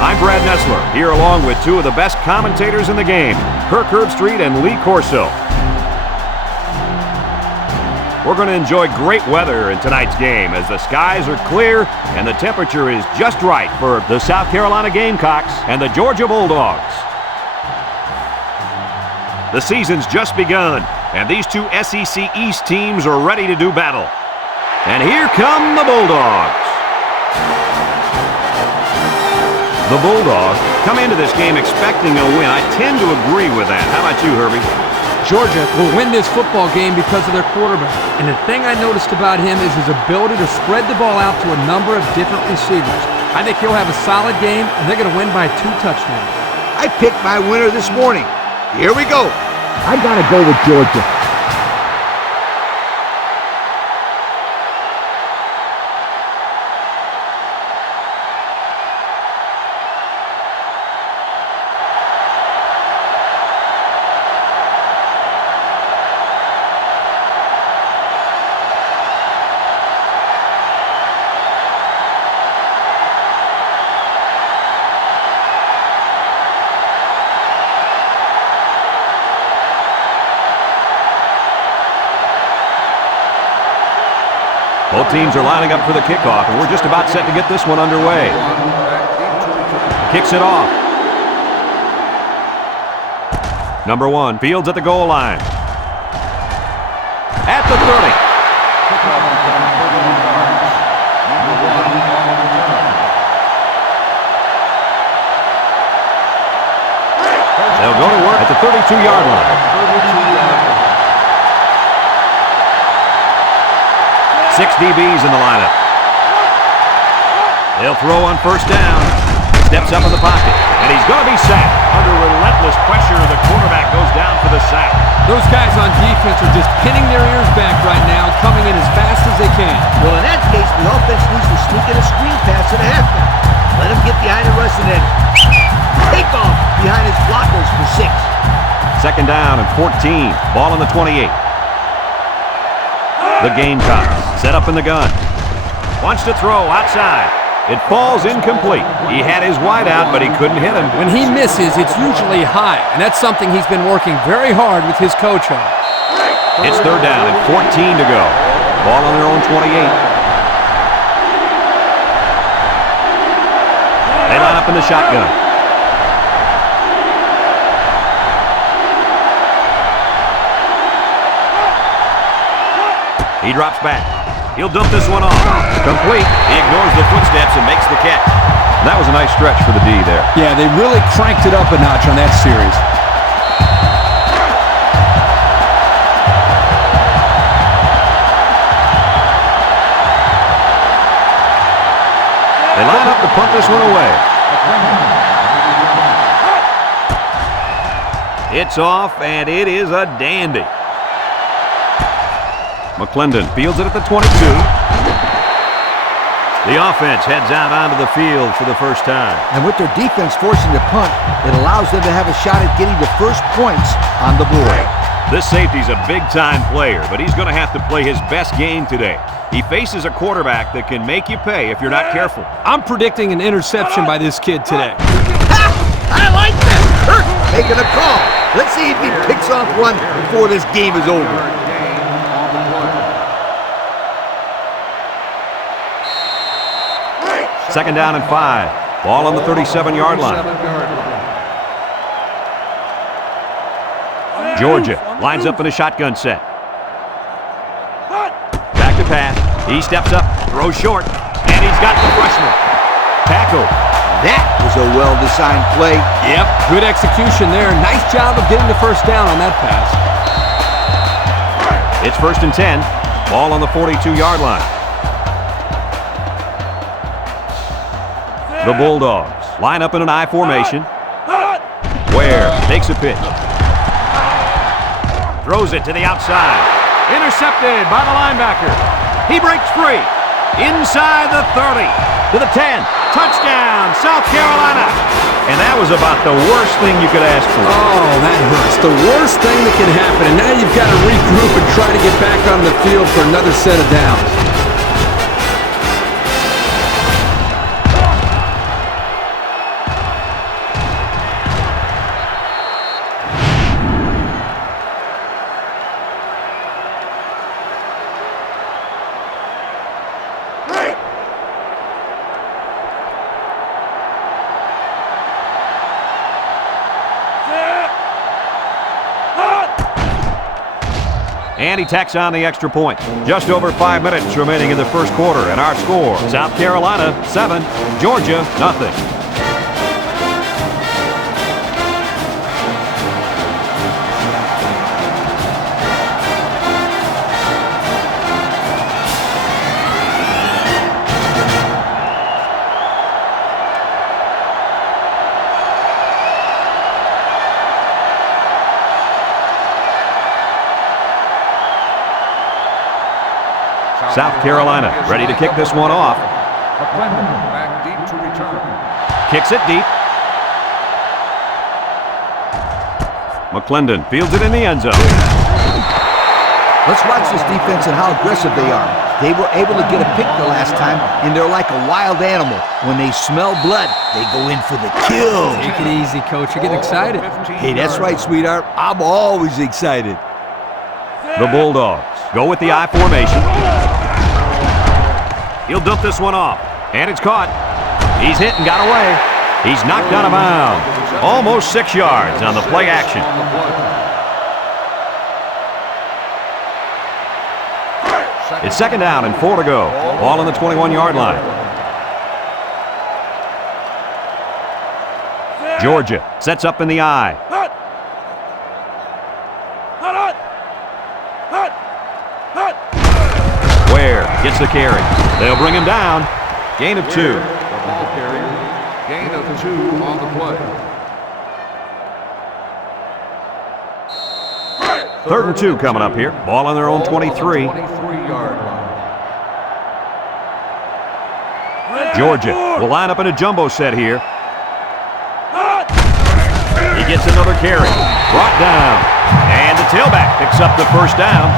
I'm Brad Nessler, here along with two of the best commentators in the game, Kirk Herbstreit and Lee Corso. We're going to enjoy great weather in tonight's game as the skies are clear and the temperature is just right for the South Carolina Gamecocks and the Georgia Bulldogs. The season's just begun, and these two SEC East teams are ready to do battle. And here come the Bulldogs. The Bulldogs come into this game expecting a win. I tend to agree with that. How about you, Herbie? Georgia will win this football game because of their quarterback. And the thing I noticed about him is his ability to spread the ball out to a number of different receivers. I think he'll have a solid game, and they're going to win by 2 touchdowns. I picked my winner this morning. Here we go. I got to go with Georgia. Both teams are lining up for the kickoff, and we're just about set to get this one underway. Kicks it off. Number 1, Fields at the goal line. At the 30. They'll go to work at the 32-yard line. 6 DBs in the lineup. They'll throw on first down. Steps up in the pocket, and he's going to be sacked. Under relentless pressure, the quarterback goes down for the sack. Those guys on defense are just pinning their ears back right now, coming in as fast as they can. Well, in that case, the offense needs to sneak in a screen pass to the halfback. Let him get behind the rush and then take off behind his blockers for 6. Second down and 14. Ball on the 28. The Gamecocks set up in the gun. Wants to throw outside. It falls incomplete. He had his wide out, but he couldn't hit him. When he misses, it's usually high, and that's something he's been working very hard with his coach on. It's third down and 14 to go. Ball on their own 28. They line up in the shotgun. He drops back. He'll dump this one off. Complete. He ignores the footsteps and makes the catch. That was a nice stretch for the D there. Yeah, they really cranked it up a notch on that series. They line up to punt this one away. It's off, and it is a dandy. McClendon fields it at the 22. The offense heads out onto the field for the first time. And with their defense forcing the punt, it allows them to have a shot at getting the first points on the board. This safety's a big-time player, but he's going to have to play his best game today. He faces a quarterback that can make you pay if you're not careful. I'm predicting an interception by this kid today. Ha! I like that! Kirk making a call. Let's see if he picks off one before this game is over. Second down and 5. Ball on the 37-yard line. Georgia lines up in a shotgun set. Back to pass. He steps up, throws short, and he's got the freshman. Tackle. That was a well-designed play. Yep, good execution there. Nice job of getting the first down on that pass. It's first and 10. Ball on the 42-yard line. The Bulldogs line up in an I formation. Ware takes a pitch. Throws it to the outside. Intercepted by the linebacker. He breaks free. Inside the 30. To the 10. Touchdown, South Carolina. And that was about the worst thing you could ask for. Oh, that hurts. The worst thing that can happen. And now you've got to regroup and try to get back on the field for another set of downs. And he tacks on the extra point. Just over 5 minutes remaining in the first quarter, and our score, South Carolina 7, Georgia nothing. South Carolina ready to kick this one off. McClendon back deep to return. Kicks it deep. McClendon fields it in the end zone. Let's watch this defense and how aggressive they are. They were able to get a pick the last time, and they're like a wild animal. When they smell blood, they go in for the kill. Take it easy, Coach. You're getting excited. Hey, that's right, sweetheart. I'm always excited. The Bulldogs go with the I formation. He'll dump this one off, and it's caught. He's hit and got away. He's knocked out of bounds. Almost 6 yards on the play action. It's second down and 4 to go. Ball on the 21-yard line. Georgia sets up in the I. Ware gets the carry. They'll bring him down. Gain of 2. The ball carrier. Gain of 2 on the play. Third and 2 coming up here. Ball on their own 23. 23-yard line. Georgia will line up in a jumbo set here. He gets another carry. Brought down. And the tailback picks up the first down.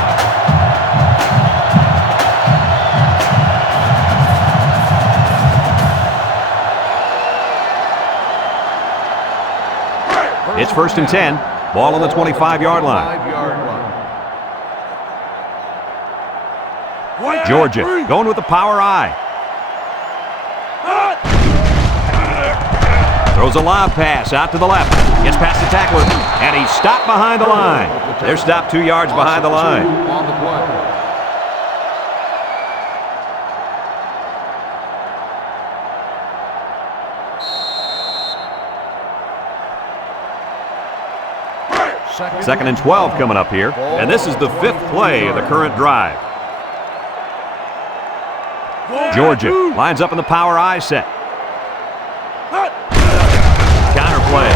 It's first and 10. Ball on the 25-yard line. Georgia going with the power I. Throws a lob pass out to the left. Gets past the tackler, and he's stopped behind the line. They're stopped 2 yards behind the line. On the play. Second and 12 coming up here, and this is the 5th play of the current drive. Georgia lines up in the power I set. Counter play.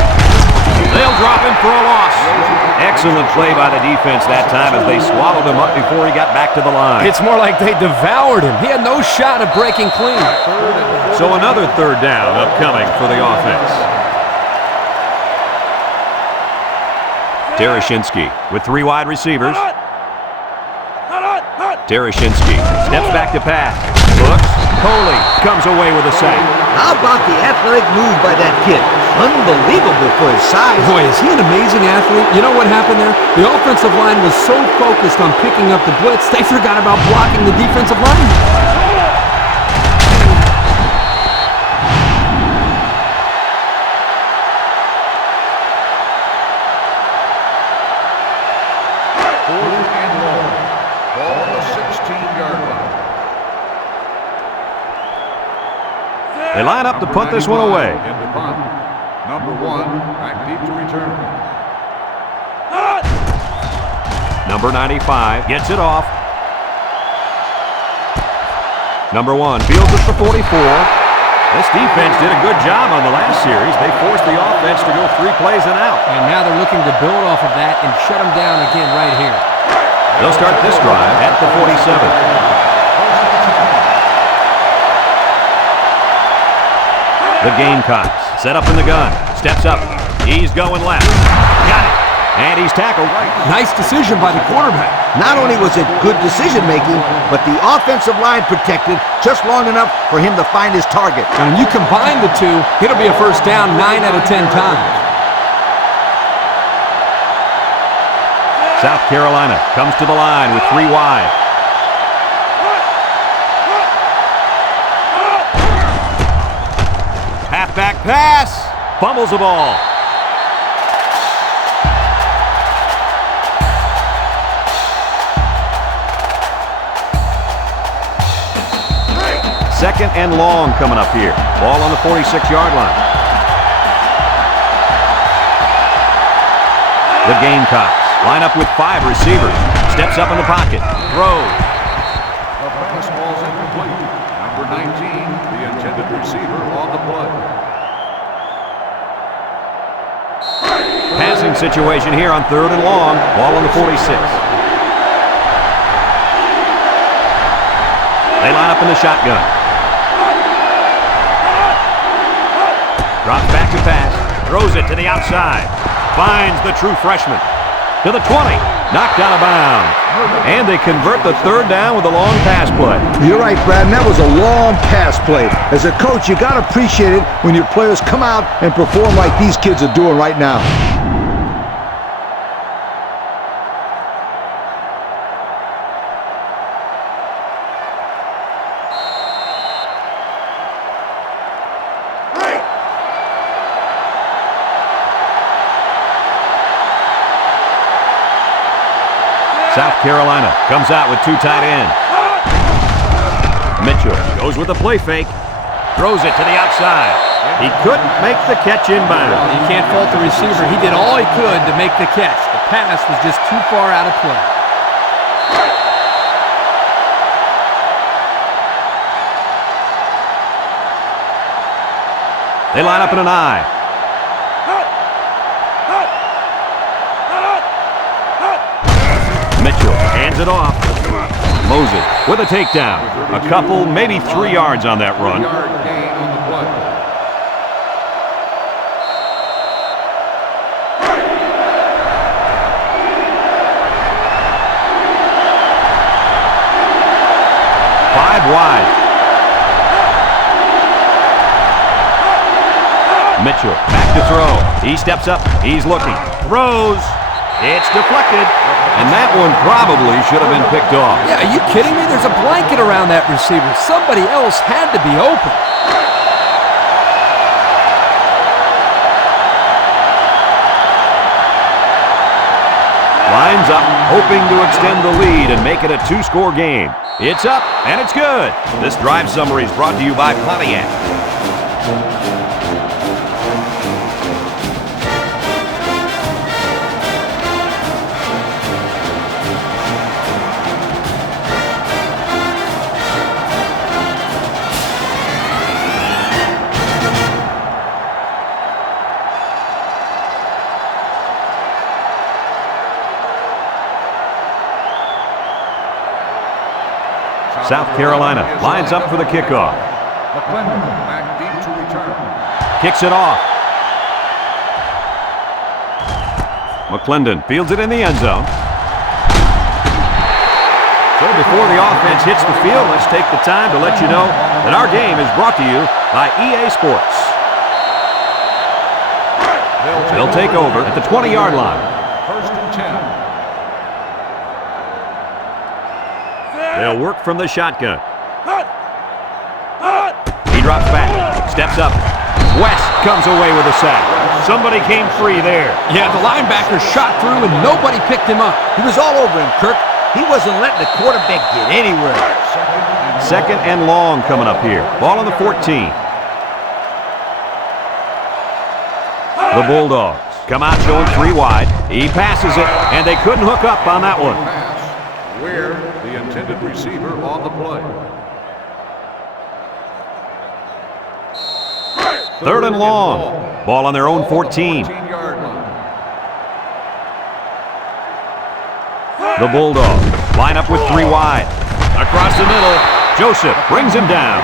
They'll drop him for a loss. Excellent play by the defense that time as they swallowed him up before he got back to the line. It's more like they devoured him. He had no shot at breaking clean. So another third down upcoming for the offense. Tereshinski with 3 wide receivers. Tereshinski steps back to pass. Looks. Coley comes away with a sack. How about the athletic move by that kid? Unbelievable for his size. Boy, is he an amazing athlete. You know what happened there? The offensive line was so focused on picking up the blitz, they forgot about blocking the defensive line. They line up to punt this one away. Number 1, back deep to return. Number 95 gets it off. Number 1 fields it for 44. This defense did a good job on the last series. They forced the offense to go 3 plays and out. And now they're looking to build off of that and shut them down again right here. They'll start this drive at the 47. The Gamecocks set up in the gun. Steps up. He's going left. Got it. And he's tackled. Nice decision by the quarterback. Not only was it good decision-making, but the offensive line protected just long enough for him to find his target. And when you combine the two, it'll be a first down 9 out of 10 times. South Carolina comes to the line with 3 wide. Halfback pass. Fumbles the ball. Second and long coming up here. Ball on the 46-yard line. The Gamecocks line up with 5 receivers. Steps up in the pocket. Throws. The pass ball's incomplete. Number 19, the intended receiver on the play. Passing situation here on 3rd and long. Ball on the 46. They line up in the shotgun. Drops back to pass. Throws it to the outside. Finds the true freshman. To the 20. Knocked out of bounds. And they convert the 3rd down with a long pass play. You're right, Brad, and that was a long pass play. As a coach, you got to appreciate it when your players come out and perform like these kids are doing right now. South Carolina comes out with 2 tight ends. Mitchell goes with a play fake. Throws it to the outside. He couldn't make the catch inbound. You can't fault the receiver. He did all he could to make the catch. The pass was just too far out of play. They line up in an I. Mitchell hands it off. Moses with a takedown. A couple, maybe 3 yards on that run. 3-yard gain on the play. Wide. Mitchell back to throw. He steps up. He's looking. Throws. It's deflected. And that one probably should have been picked off. Yeah, are you kidding me? There's a blanket around that receiver. Somebody else had to be open. Lines up, hoping to extend the lead and make it a 2-score game. It's up, and it's good. This drive summary is brought to you by Pontiac. South Carolina lines up for the kickoff. McClendon back deep to return. Kicks it off. McClendon fields it in the end zone. So before the offense hits the field, let's take the time to let you know that our game is brought to you by EA Sports. They'll take over at the 20-yard line. 1st and 10. They'll work from the shotgun. He drops back, steps up. West comes away with a sack. Somebody came free there. Yeah, the linebacker shot through and nobody picked him up. He was all over him, Kirk. He wasn't letting the quarterback get anywhere. Second and long coming up here. Ball on the 14. The Bulldogs come out showing 3 wide. He passes it, and they couldn't hook up on that one. Pass. Where the intended receiver on the play. 3rd and long. Ball on their own 14. 14-yard line. The Bulldogs line up with 3 wide. Across the middle, Joseph brings him down.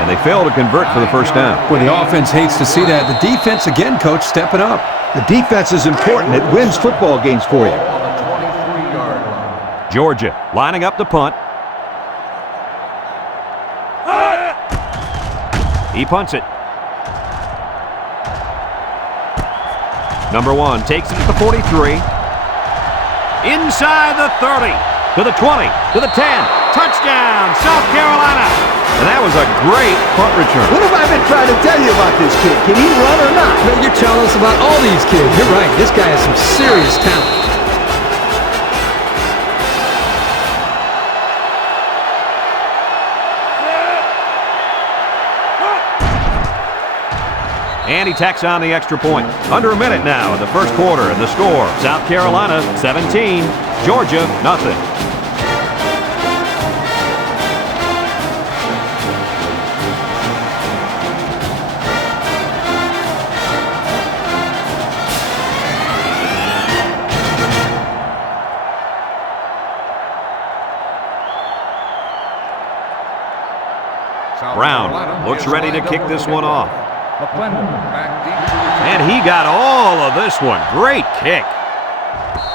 And they fail to convert for the first down. Well, the offense hates to see that. The defense, again, coach, stepping up. The defense is important. It wins football games for you. On the 23-yard line. Georgia lining up to punt. He punts it. Number 1 takes it at the 43. Inside the 30. To the 20. To the 10. Touchdown, South Carolina. And that was a great punt return. What have I been trying to tell you about this kid? Can he run or not? No, you're telling us about all these kids. You're right. This guy has some serious talent. And he tacks on the extra point. Under a minute now in the first quarter, and the score, South Carolina 17, Georgia nothing. Brown looks ready to kick this one off. And he got all of this one. Great kick.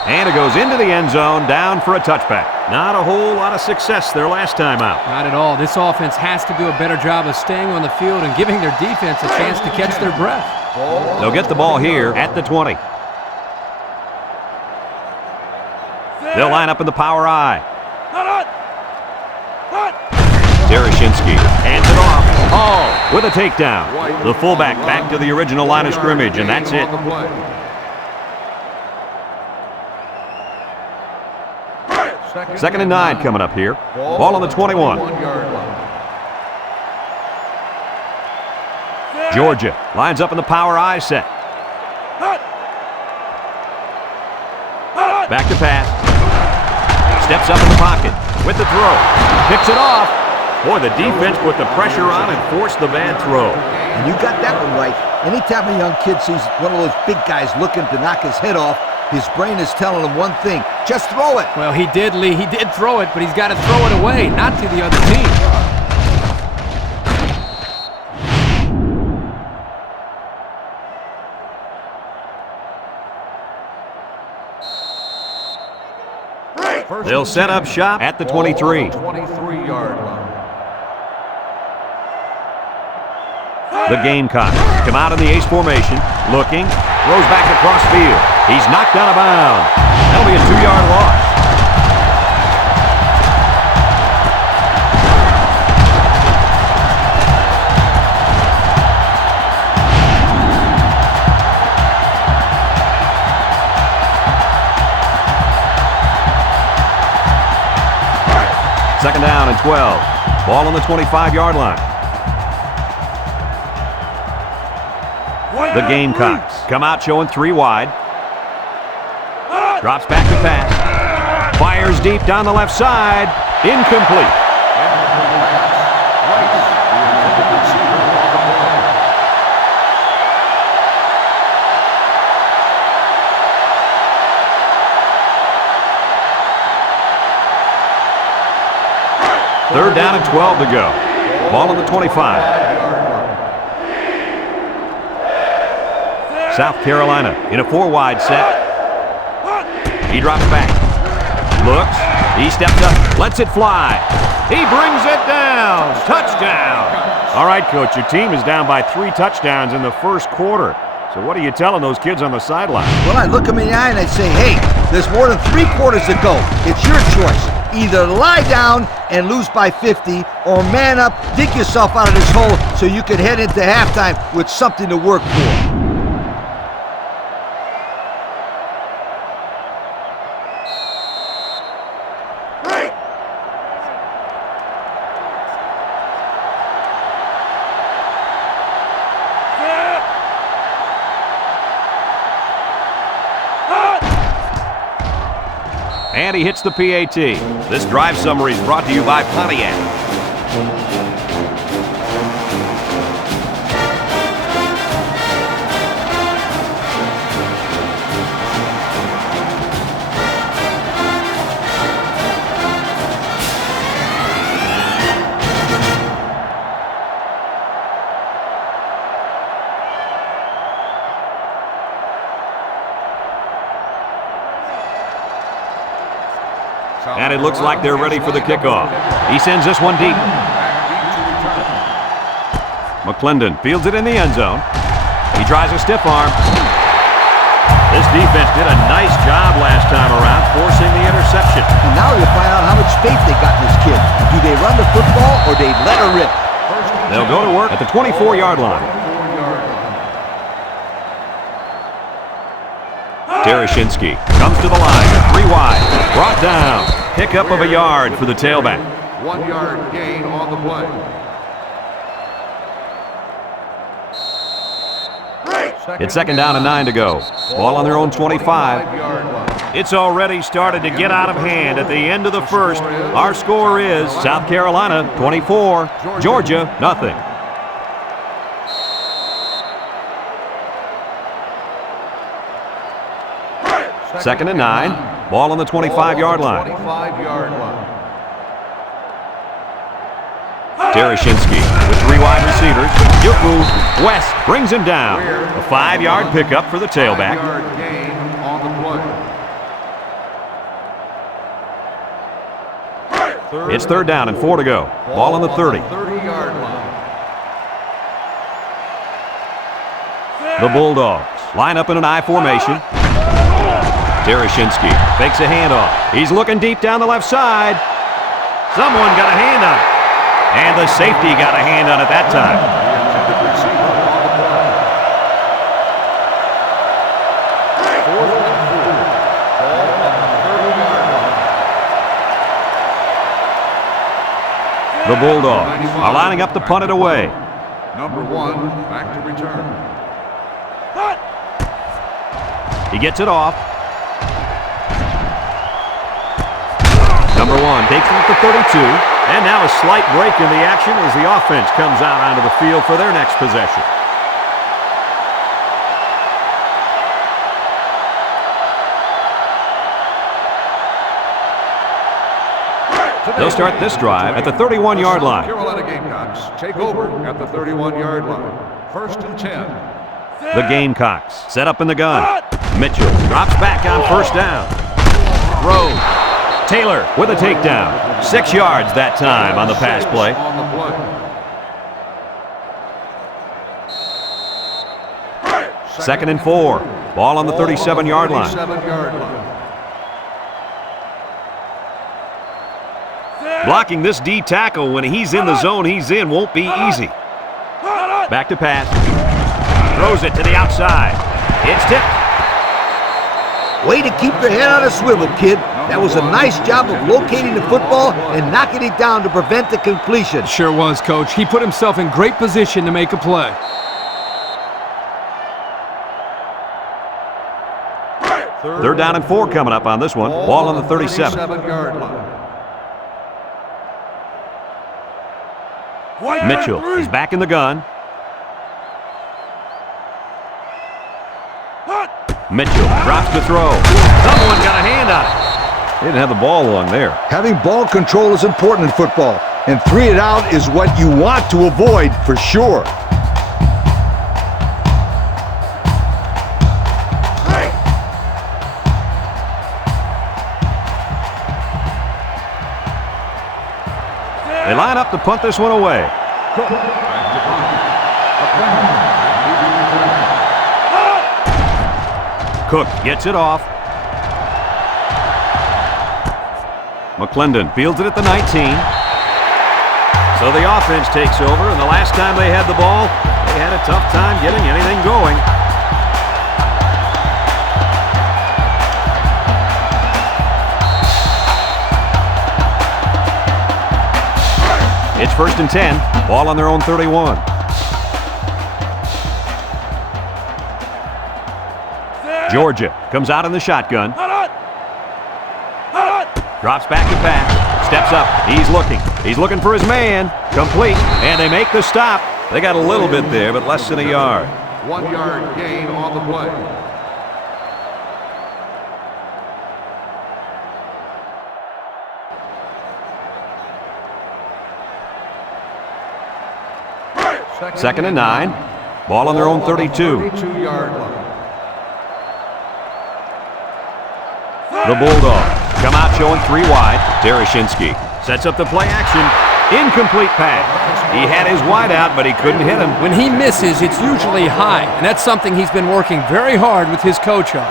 And it goes into the end zone, down for a touchback. Not a whole lot of success their last time out. Not at all. This offense has to do a better job of staying on the field and giving their defense a chance to catch their breath. They'll get the ball here at the 20. They'll line up in the power I. Derashinsky hands it off. Hall with a takedown. The fullback back to the original line of scrimmage, and that's it. Second and 9 coming up here. Ball on the 21. Georgia lines up in the power I set. Back to pass. Steps up in the pocket with the throw. Picks it off. Boy, the defense put the pressure on and forced the bad throw. And you got that one right. Anytime a young kid sees one of those big guys looking to knock his head off, his brain is telling him one thing: just throw it. Well, he did, Lee. He did throw it, but he's got to throw it away, not to the other team. They'll set up shop at the 23. 23-yard line. The Gamecocks come out in the ace formation, looking, throws back across field. He's knocked out of bounds. That'll be a 2-yard loss. Second down and 12. Ball on the 25-yard line. The Gamecocks come out showing 3 wide. Drops back to pass. Fires deep down the left side. Incomplete. Third down and 12 to go. Ball on the 25. South Carolina in a 4-wide set. He drops back. Looks. He steps up. Lets it fly. He brings it down. Touchdown. All right, Coach, your team is down by 3 touchdowns in the first quarter. So what are you telling those kids on the sideline? Well, I look them in the eye and I say, hey, there's more than 3 quarters to go. It's your choice. Either lie down and lose by 50, or man up, dig yourself out of this hole so you can head into halftime with something to work for. And he hits the PAT. This drive summary is brought to you by Pontiac. And it looks like they're ready for the kickoff. He sends this one deep. McClendon fields it in the end zone. He tries a stiff arm. This defense did a nice job last time around, forcing the interception. And now you'll find out how much faith they got in this kid. Do they run the football or they let her rip? They'll go to work at the 24-yard line. Derashinsky comes to the line, 3 wide, brought down. Pickup of a yard for the tailback. 1-yard gain on the play. It's 2nd down and 9 to go. Ball on their own 25. It's already started to get out of hand at the end of the first. Our score is South Carolina 24, Georgia nothing. Second and 9. Ball on the 25-yard line. Tereshinski with 3 wide receivers. Good move. West brings him down. A 5-yard pickup for the tailback. It's 3rd down and 4 to go. Ball on the 30. The Bulldogs line up in an I formation. Tereshinski fakes a handoff. He's looking deep down the left side. Someone got a hand on it. And the safety got a hand on it that time. The Bulldogs are lining up to punt it away. Number 1, back to return. He gets it off. Number 1 takes it at the 32. And now a slight break in the action as the offense comes out onto the field for their next possession. They'll start this drive at the 31-yard line. Carolina Gamecocks take over at the 31-yard line. 1st and 10. The Gamecocks set up in the gun. Mitchell drops back on 1st down. Throws. Taylor with a takedown. 6 yards that time on the pass play. 2nd and 4. Ball on the 37-yard line. Blocking this D tackle when he's in the zone he's in won't be easy. Back to pass. Throws it to the outside. It's tipped. Way to keep your head on a swivel, kid. That was a nice job of locating the football and knocking it down to prevent the completion. Sure was, Coach. He put himself in great position to make a play. Third down and 4 coming up on this one. Ball on the 37. Mitchell is back in the gun. Mitchell drops to throw. Someone got a hand on it. They didn't have the ball long there. Having ball control is important in football, and 3 and out is what you want to avoid for sure. They line up to punt this one away. Cook gets it off. McClendon fields it at the 19. So the offense takes over, and the last time they had the ball, they had a tough time getting anything going. It's 1st and 10. Ball on their own 31. Georgia comes out in the shotgun. Drops back to pass. Steps up. He's looking. He's looking for his man. Complete. And they make the stop. They got a little bit there, but less than a yard. 1 yard gain on the play. Second and 9. Ball on their own 32. 32-yard line. The Bulldogs come out showing 3 wide. Tereshinski sets up the play action. Incomplete pass. He had his wide out, but he couldn't hit him. When he misses, it's usually high, and that's something he's been working very hard with his coach on.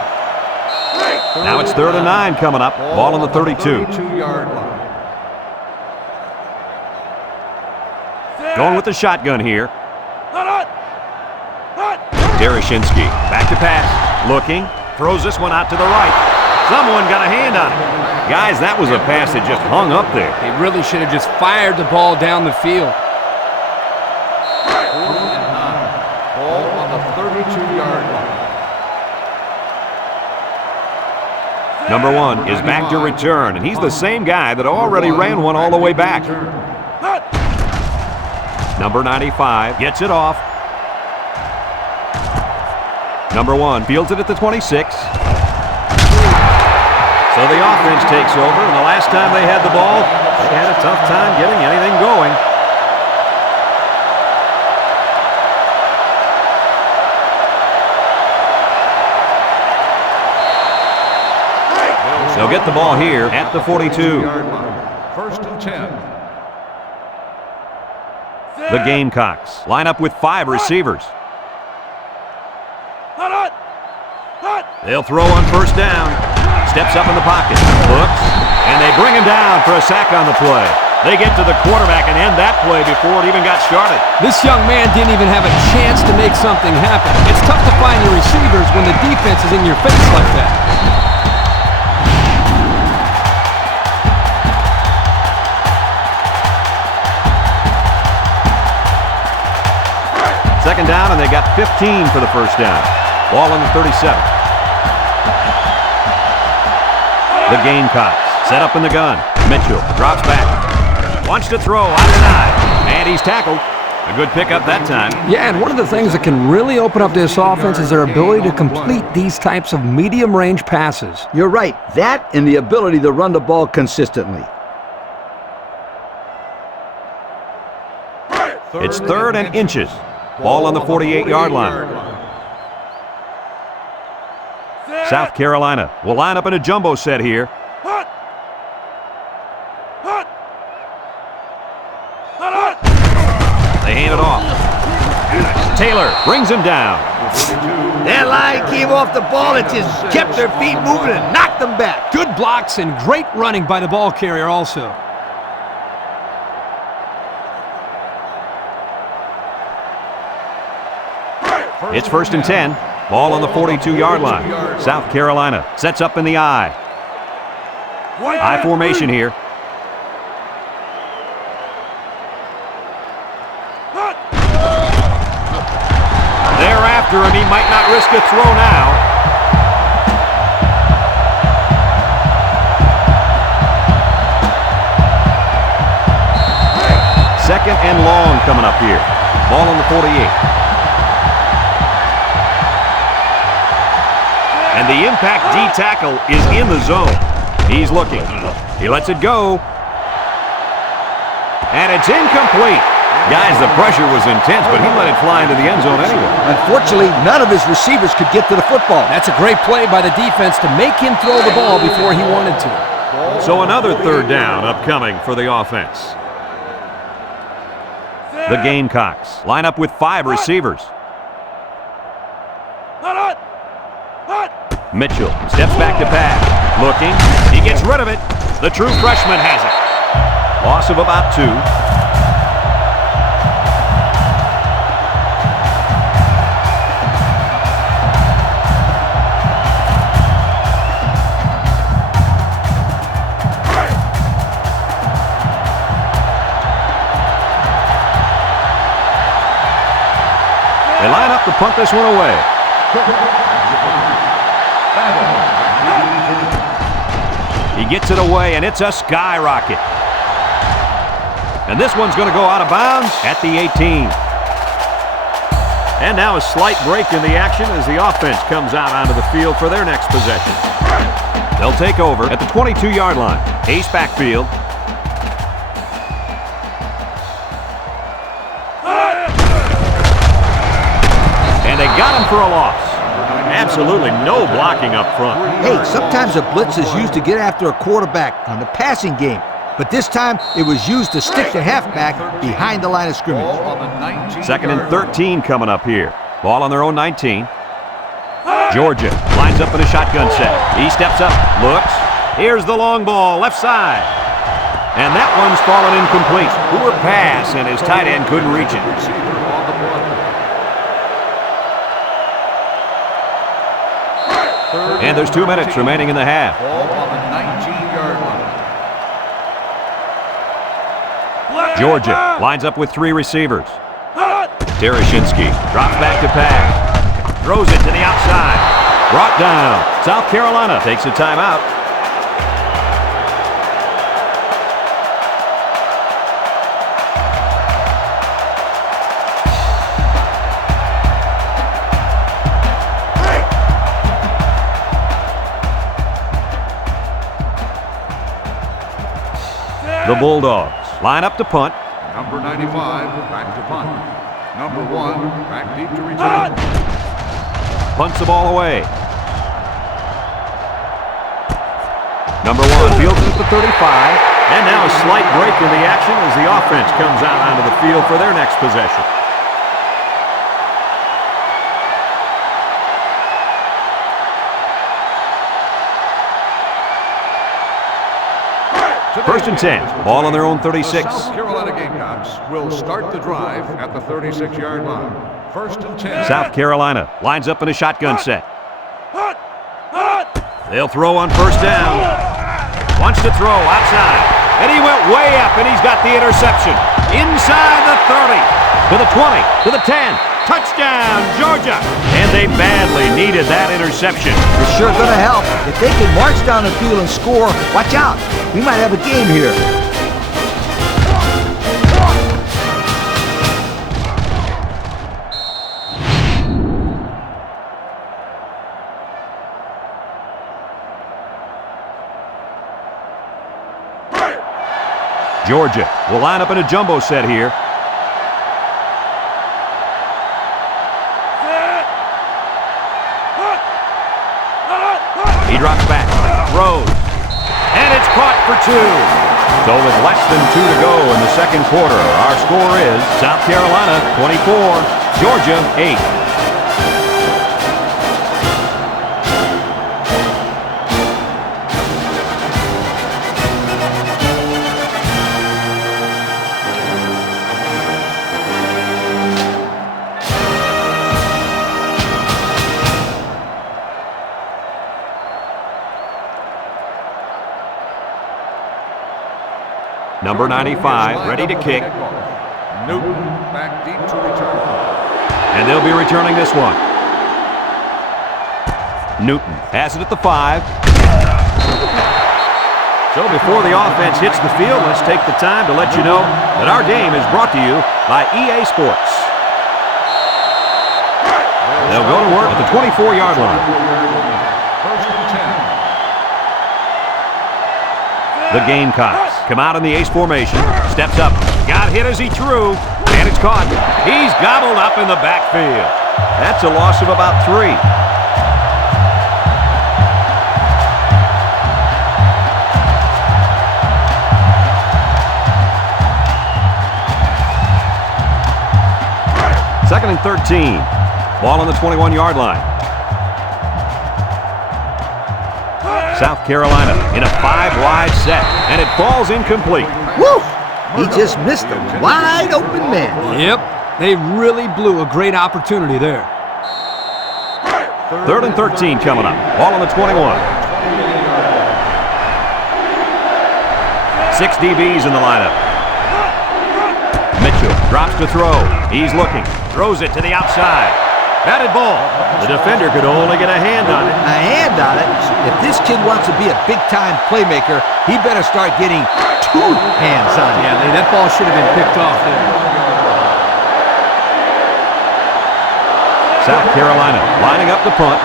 Now it's 3rd and 9 coming up. Ball on the 32. 32-yard line. Going with the shotgun here. Tereshinski back to pass. Looking. Throws this one out to the right. Someone got a hand on it. Guys, that was a pass that just hung up there. They really should have just fired the ball down the field. 4th and 9. Ball on the 22-yard line. Number 1 is back to return, and he's the same guy that already ran one all the way back. Number 95 gets it off. Number 1 fields it at the 26. So the offense takes over, and the last time they had the ball, they had a tough time getting anything going. They'll get the ball here at the 42. First and 10. The Gamecocks line up with 5 receivers. They'll throw on first down. Steps up in the pocket. Looks. And they bring him down for a sack on the play. They get to the quarterback and end that play before it even got started. This young man didn't even have a chance to make something happen. It's tough to find your receivers when the defense is in your face like that. Second down, and they got 15 for the first down. Ball on the 37. The Gamecocks set up in the gun. Mitchell drops back. Wants to throw out and eye. And he's tackled. A good pickup that time. Yeah, and one of the things that can really open up this offense is their ability to complete these types of medium-range passes. You're right. That and the ability to run the ball consistently. It's 3rd and inches. Ball on the 48-yard line. South Carolina will line up in a jumbo set here. They hand it off. Taylor brings him down. That line came off the ball. It just kept their feet moving and knocked them back. Good blocks and great running by the ball carrier also. It's 1st and 10. Ball on the 42-yard line. South Carolina sets up in the I. I formation here. They're after him. He might not risk a throw now. Second and long coming up here. Ball on the 48. And the impact D tackle is in the zone. He's looking. He lets it go. And it's incomplete. Guys, the pressure was intense, but he let it fly into the end zone anyway. Unfortunately, none of his receivers could get to the football. That's a great play by the defense to make him throw the ball before he wanted to. So another 3rd down upcoming for the offense. The Gamecocks line up with 5 receivers. Mitchell steps back to pass. Looking. He gets rid of it. The true freshman has it. Loss of about 2. They line up to punt this one away. He gets it away, and it's a skyrocket. And this one's going to go out of bounds at the 18. And now a slight break in the action as the offense comes out onto the field for their next possession. They'll take over at the 22-yard line. Ace backfield. And they got him for a loss. Absolutely no blocking up front. Hey, sometimes a blitz is used to get after a quarterback on the passing game. But this time, it was used to stick the halfback behind the line of scrimmage. 2nd and 13 coming up here. Ball on their own 19. Georgia lines up in a shotgun set. He steps up, looks. Here's the long ball, left side. And that one's fallen incomplete. Poor pass, and his tight end couldn't reach it. And there's 2 minutes remaining in the half. Ball on the 19-yard line. Georgia lines up with 3 receivers. Tereshinski drops back to pass. Throws it to the outside. Brought down. South Carolina takes a timeout. The Bulldogs line up to punt. Number 95, back to punt. Number 1, back deep to return. Punts the ball away. Number 1 fields it at the 35. And now a slight break in the action as the offense comes out onto the field for their next possession. First and 10. Ball on their own 36. The South Carolina Gamecocks will start the drive at the 36-yard line. First and 10. South Carolina lines up in a shotgun set. They'll throw on first down. Wants to throw outside. And he went way up, and he's got the interception. Inside the 30, to the 20, to the 10. Touchdown, Georgia. And they badly needed that interception. It's sure going to help. If they can march down the field and score, watch out. We might have a game here. Georgia will line up in a jumbo set here. He drops back, throws, and it's caught for 2. So with less than 2 to go in the second quarter, our score is South Carolina 24, Georgia 8. Number 95, ready to kick. Newton back deep to return. And they'll be returning this one. Newton has it at the 5. So before the offense hits the field, let's take the time to let you know that our game is brought to you by EA Sports. They'll go to work at the 24-yard line. First and 10. The Gamecocks come out in the ace formation. Steps up. Got hit as he threw. And it's caught. He's gobbled up in the backfield. That's a loss of about 3. Second and 13. Ball on the 21-yard line. South Carolina in a 5-wide set, and it falls incomplete. Woo! He just missed a wide open man. Yep, they really blew a great opportunity there. Third and 13 coming up. Ball on the 21. 6 DBs in the lineup. Mitchell drops to throw. He's looking. Throws it to the outside. Batted ball. The defender could only get a hand on it. A hand on it? If this kid wants to be a big-time playmaker, he better start getting 2 hands on it. Yeah, that ball should have been picked off there. South Carolina lining up the punt.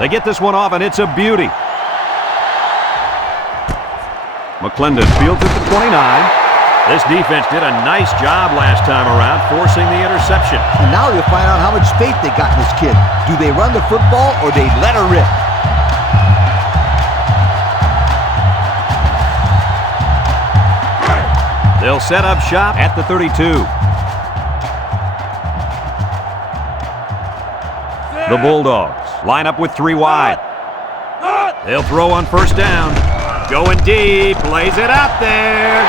They get this one off, and it's a beauty. McClendon fields at the 29. This defense did a nice job last time around, forcing the interception. And now you'll find out how much faith they got in this kid. Do they run the football or they let her rip? They'll set up shop at the 32. The Bulldogs line up with 3 wide. They'll throw on first down. Going deep, lays it out there.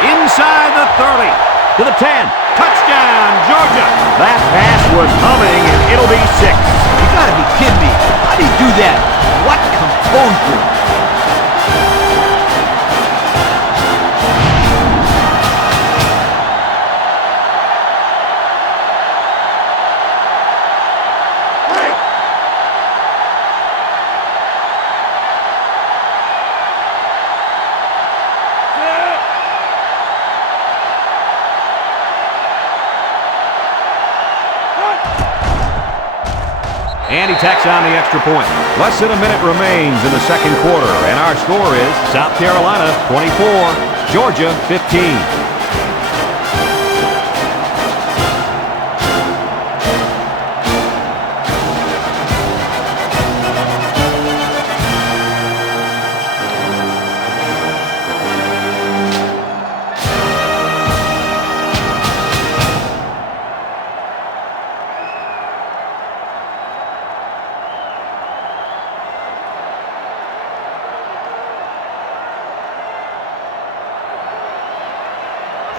Inside the 30, to the 10. Touchdown, Georgia. That pass was humming, and it'll be 6. You gotta be kidding me. How do you do that? What composure. And he tacks on the extra point. Less than a minute remains in the second quarter, and our score is South Carolina 24, Georgia 15.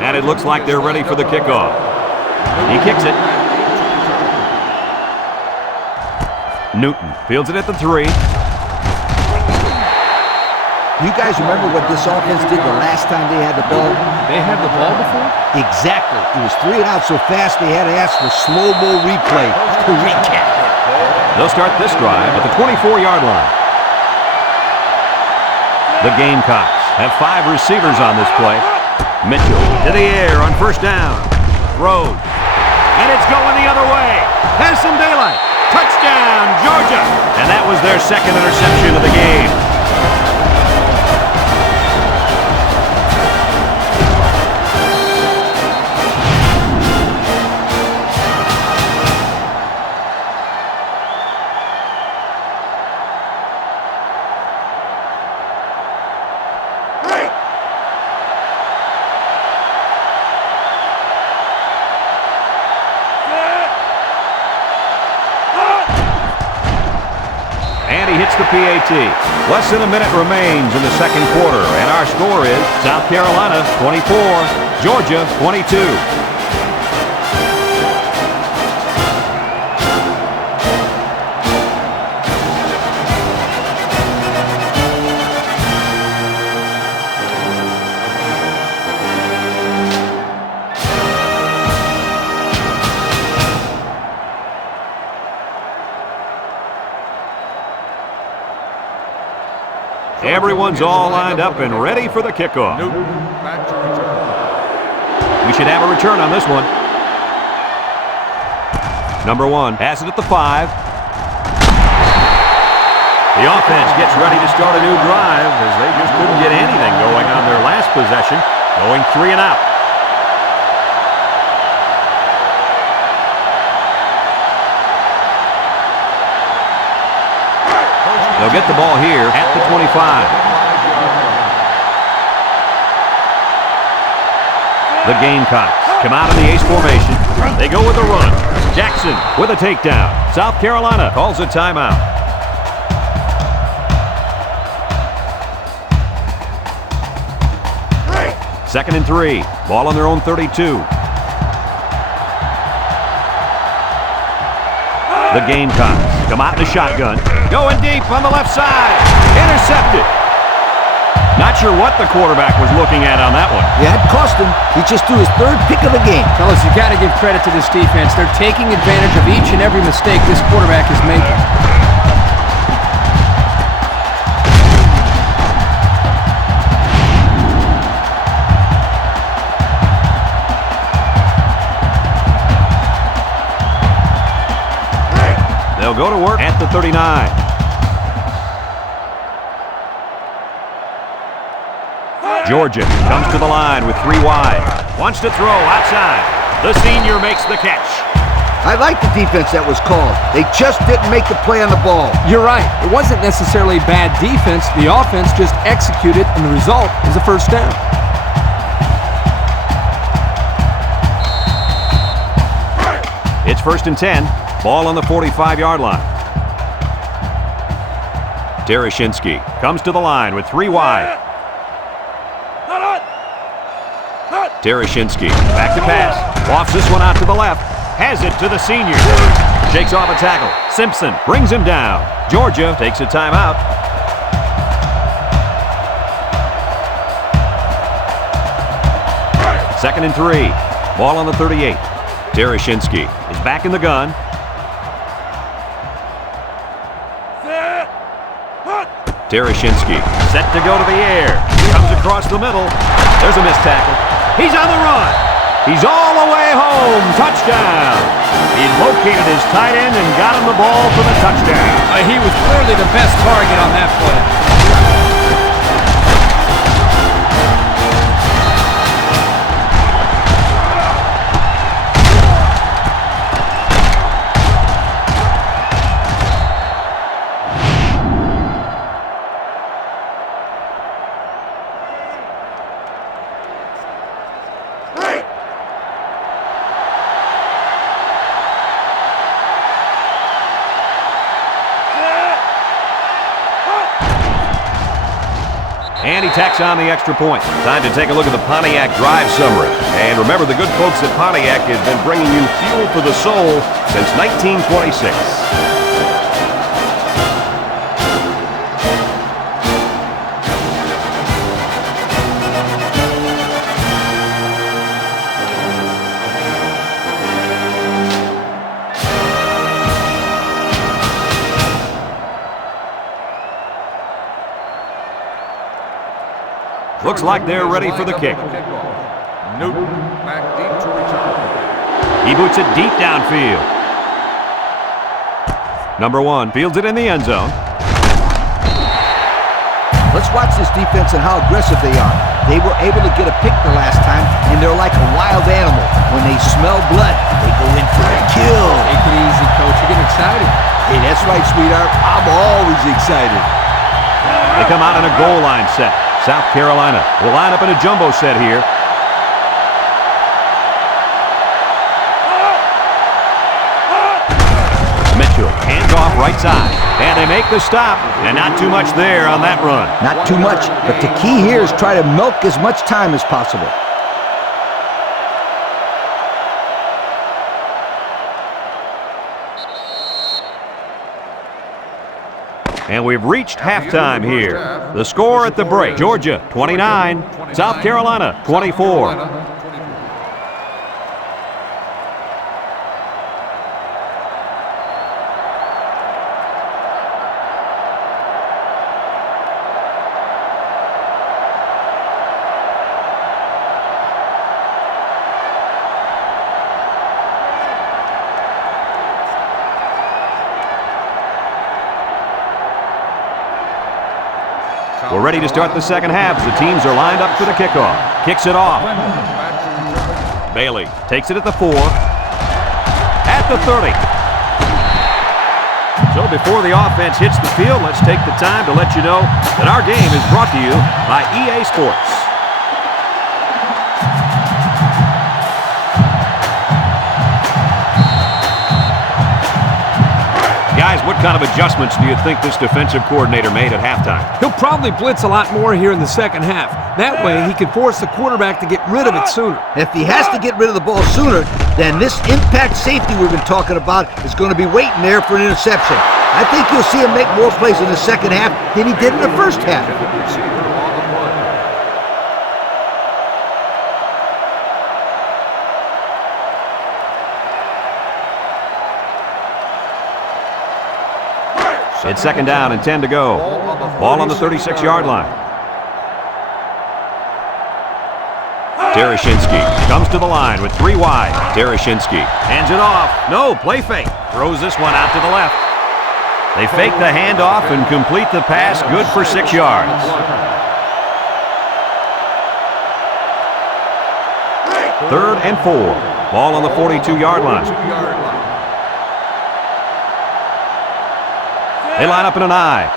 And it looks like they're ready for the kickoff. He kicks it. Newton fields it at the 3. You guys remember what this offense did the last time they had the ball? They had the ball before? Exactly. It was 3 and out so fast they had to ask for slow-mo replay to recap. They'll start this drive at the 24-yard line. The Gamecocks have 5 receivers on this play. Mitchell to the air on first down. Throws. And it's going the other way. Has some daylight. Touchdown, Georgia. And that was their second interception of the game. The PAT. Less than a minute remains in the second quarter, and our score is South Carolina 24, Georgia 22. Everyone's all lined up and ready for the kickoff. We should have a return on this one. Number 1 has it at the 5. The offense gets ready to start a new drive as they just couldn't get anything going on their last possession, going 3 and out. They'll get the ball here at the 25. The Gamecocks come out in the ace formation. They go with a run. Jackson with a takedown. South Carolina calls a timeout. Second and 3. Ball on their own 32. The Gamecocks come out in the shotgun. Going deep on the left side. Intercepted. Not sure what the quarterback was looking at on that one. Yeah, it cost him. He just threw his 3rd pick of the game. Fellas, you got to give credit to this defense. They're taking advantage of each and every mistake this quarterback is making. They'll go to work at the 39. Georgia comes to the line with 3 wide. Wants to throw outside. The senior makes the catch. I like the defense that was called. They just didn't make the play on the ball. You're right. It wasn't necessarily bad defense. The offense just executed, and the result is a first down. It's 1st and 10. Ball on the 45-yard line. Tereshinski comes to the line with 3 wide. Tereshinski back to pass. Lofts this one out to the left. Has it to the senior. Shakes off a tackle. Simpson brings him down. Georgia takes a timeout. Second and 3. Ball on the 38. Tereshinski is back in the gun. Tereshinski set to go to the air. Comes across the middle. There's a missed tackle. He's on the run. He's all the way home. Touchdown. He located his tight end and got him the ball for the touchdown. He was clearly the best target on that play. And he tacks on the extra point. Time to take a look at the Pontiac drive summary. And remember, the good folks at Pontiac have been bringing you fuel for the soul since 1926. Looks like they're ready for the kick. Newton back deep to return. He boots it deep downfield. Number 1 fields it in the end zone. Let's watch this defense and how aggressive they are. They were able to get a pick the last time, and they're like a wild animal. When they smell blood, they go in for a kill. Take it easy, Coach. You're getting excited. Hey, that's right, sweetheart. I'm always excited. They come out in a goal line set. South Carolina will line up in a jumbo set here. Mitchell hands off right side. And they make the stop. And not too much there on that run. Not too much, but the key here is try to milk as much time as possible. And we've reached halftime here. The score at the break, Georgia 29, South Carolina 24. We're ready to start the second half as the teams are lined up for the kickoff. Kicks it off. Bailey takes it at the 4. At the 30. So before the offense hits the field, let's take the time to let you know that our game is brought to you by EA Sports. Guys, what kind of adjustments do you think this defensive coordinator made at halftime? He'll probably blitz a lot more here in the second half. That way, he can force the quarterback to get rid of it sooner. If he has to get rid of the ball sooner, then this impact safety we've been talking about is going to be waiting there for an interception. I think you'll see him make more plays in the second half than he did in the first half. It's second down and 10 to go. Ball on the 36-yard line. Tereshinski comes to the line with 3 wide. Tereshinski hands it off. No, play fake. Throws this one out to the left. They fake the handoff and complete the pass. Good for 6 yards. Third and 4. Ball on the 42-yard line. They line up in an I.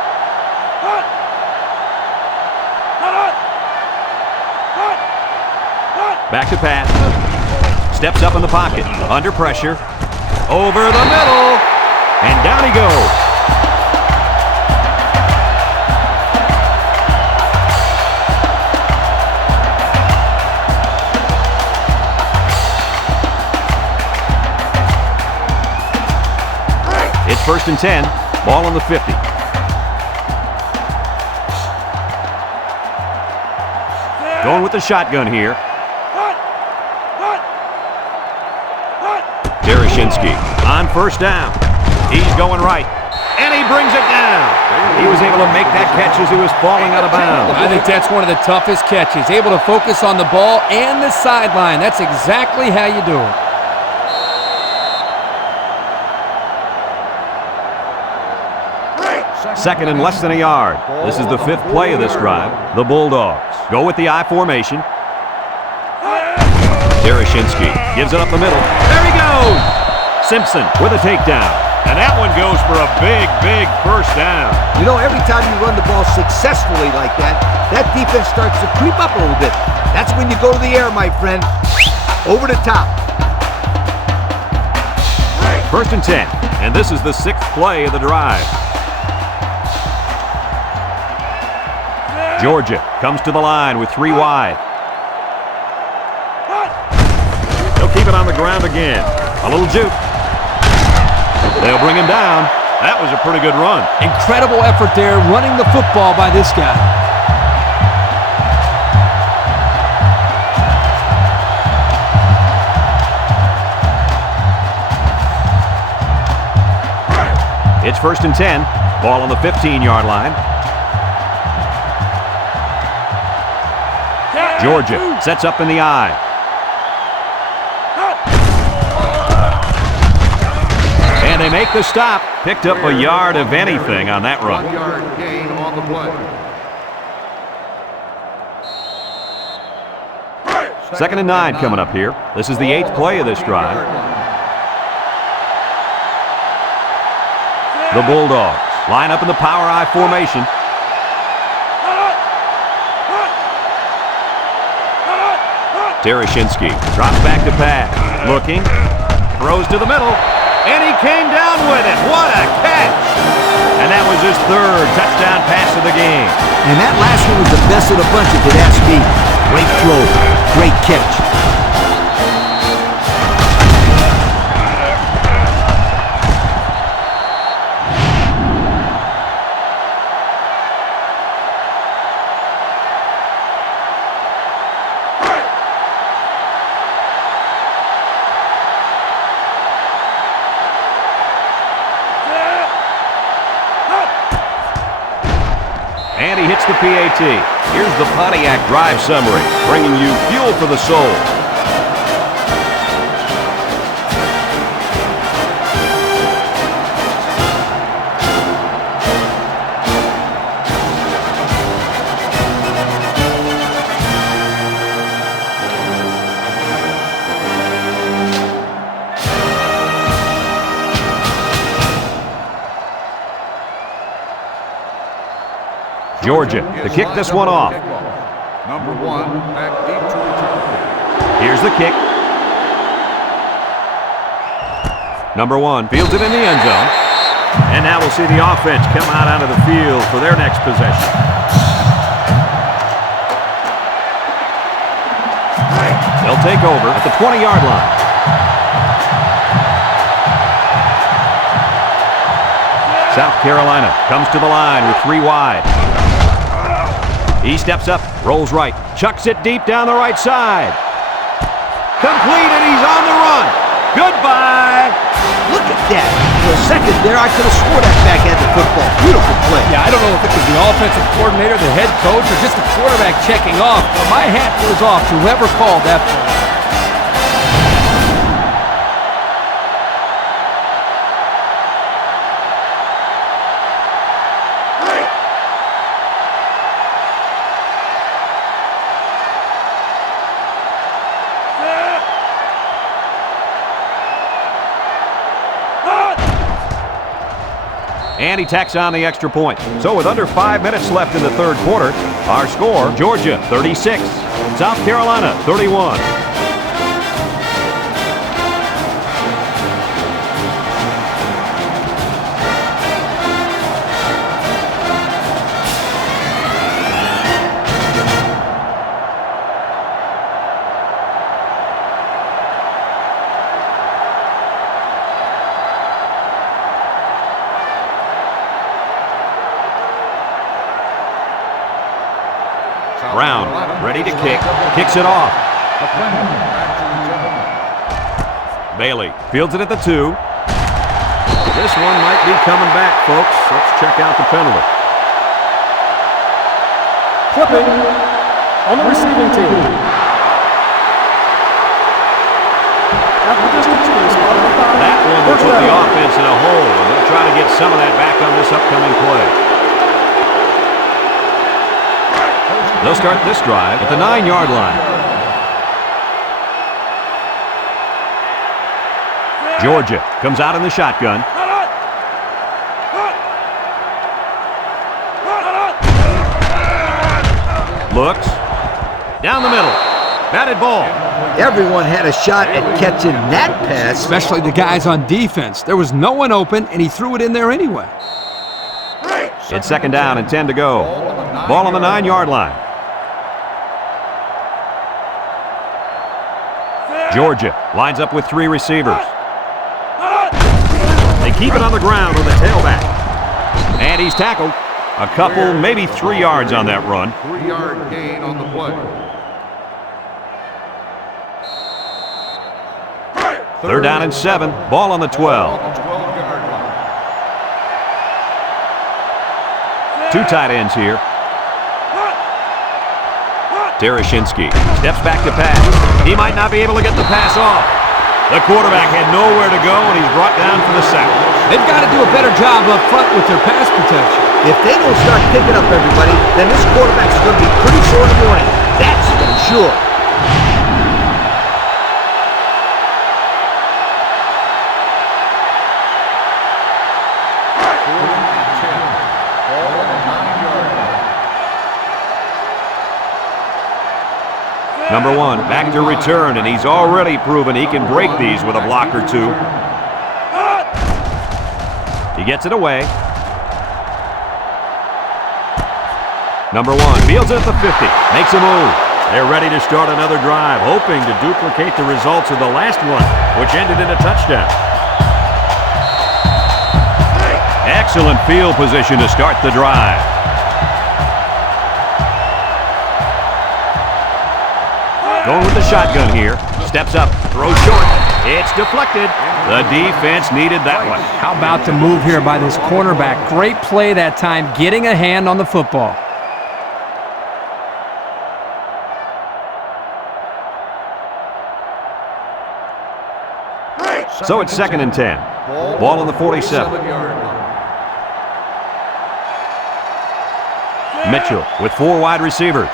Back to pass. Steps up in the pocket. Under pressure. Over the middle. And down he goes. It's first and 10. Ball on the 50. Going with the shotgun here. Tereshinski on first down. He's going right. and he brings it down. He was able to make that catch as he was falling out of bounds. I think that's one of the toughest catches. Able to focus on the ball and the sideline. That's exactly how you do it. Second and less than a yard. This is the 5th play of this drive. The Bulldogs go with the I formation. Tereshinski gives it up the middle. There he goes! Simpson with a takedown. And that one goes for a big, big first down. You know, every time you run the ball successfully like that, that defense starts to creep up a little bit. That's when you go to the air, my friend. Over the top. First and 10. And this is the 6th play of the drive. Georgia comes to the line with 3 wide. They'll keep it on the ground again. A little juke. They'll bring him down. That was a pretty good run. Incredible effort there running the football by this guy. It's first and 10. Ball on the 15-yard line. Georgia sets up in the I. And they make the stop. Picked up a yard of anything on that run. 1-yard gain on the play. Second and 9 coming up here. This is the 8th play of this drive. The Bulldogs line up in the power I formation. Tereshinski drops back to pass. Looking. Throws to the middle. And he came down with it. What a catch! And that was his 3rd touchdown pass of the game. And that last one was the best of the bunch, if you'd ask me. Great throw. Great catch. And he hits the PAT. Here's the Pontiac drive summary, bringing you fuel for the soul. Georgia to kick this one off. Number 1 back deep to return. Here's the kick. Number 1 fields it in the end zone. And now we'll see the offense come out onto the field for their next possession. They'll take over at the 20-yard line. South Carolina comes to the line with 3 wide. He steps up, rolls right, chucks it deep down the right side. Complete, and he's on the run. Goodbye. Look at that. For a second there, I could have swore that back had the football. Beautiful play. Yeah, I don't know if it was the offensive coordinator, the head coach, or just the quarterback checking off, but my hat goes off to whoever called that play. And he tacks on the extra point. So with under 5 minutes left in the 3rd quarter, our score, Georgia 36, South Carolina 31. Brown, ready to kick, kicks it off. Bailey fields it at the 2. This one might be coming back, folks. Let's check out the penalty. Clipping on the receiving team. After distance is modified. That one will put the offense in a hole, and they'll try to get some of that back on this upcoming play. They'll start this drive at the 9-yard line. Georgia comes out in the shotgun. Looks. Down the middle. Batted ball. Everyone had a shot at catching that pass. Especially the guys on defense. There was no one open, and he threw it in there anyway. It's second down and 10 to go. Ball on the 9-yard line. Georgia lines up with 3 receivers. They keep it on the ground with the tailback. And he's tackled. A couple, maybe 3 yards on that run. 3-yard gain on the play. Third down and 7. Ball on the 12. 2 tight ends here. Tereshinski steps back to pass. He might not be able to get the pass off. The quarterback had nowhere to go, and he's brought down for the sack. They've got to do a better job up front with their pass protection. If they don't start picking up everybody, then this quarterback's going to be pretty sore in the morning. That's for sure. Number 1, back to return, and he's already proven he can break these with a block or 2. He gets it away. Number 1 fields it at the 50, makes a move. They're ready to start another drive, hoping to duplicate the results of the last one, which ended in a touchdown. Excellent field position to start the drive. Going with the shotgun here. Steps up, throws short. It's deflected. The defense needed that one. How about the move here by this cornerback? Great play that time, getting a hand on the football. So it's second and 10. Ball on the 47. Mitchell with 4 wide receivers.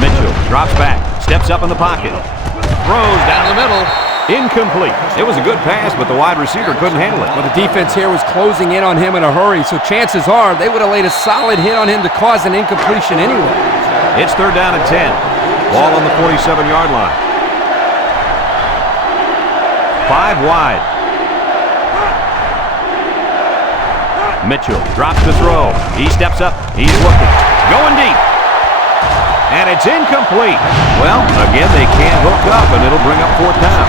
Mitchell drops back, steps up in the pocket, throws down the middle, incomplete. It was a good pass, but the wide receiver couldn't handle it. Well, the defense here was closing in on him in a hurry, so chances are they would have laid a solid hit on him to cause an incompletion anyway. It's third down and 10. Ball on the 47-yard line. 5 wide. Mitchell drops the throw. He steps up. He's looking. Going deep. And it's incomplete. Well, again, they can't hook up, and it'll bring up 4th down.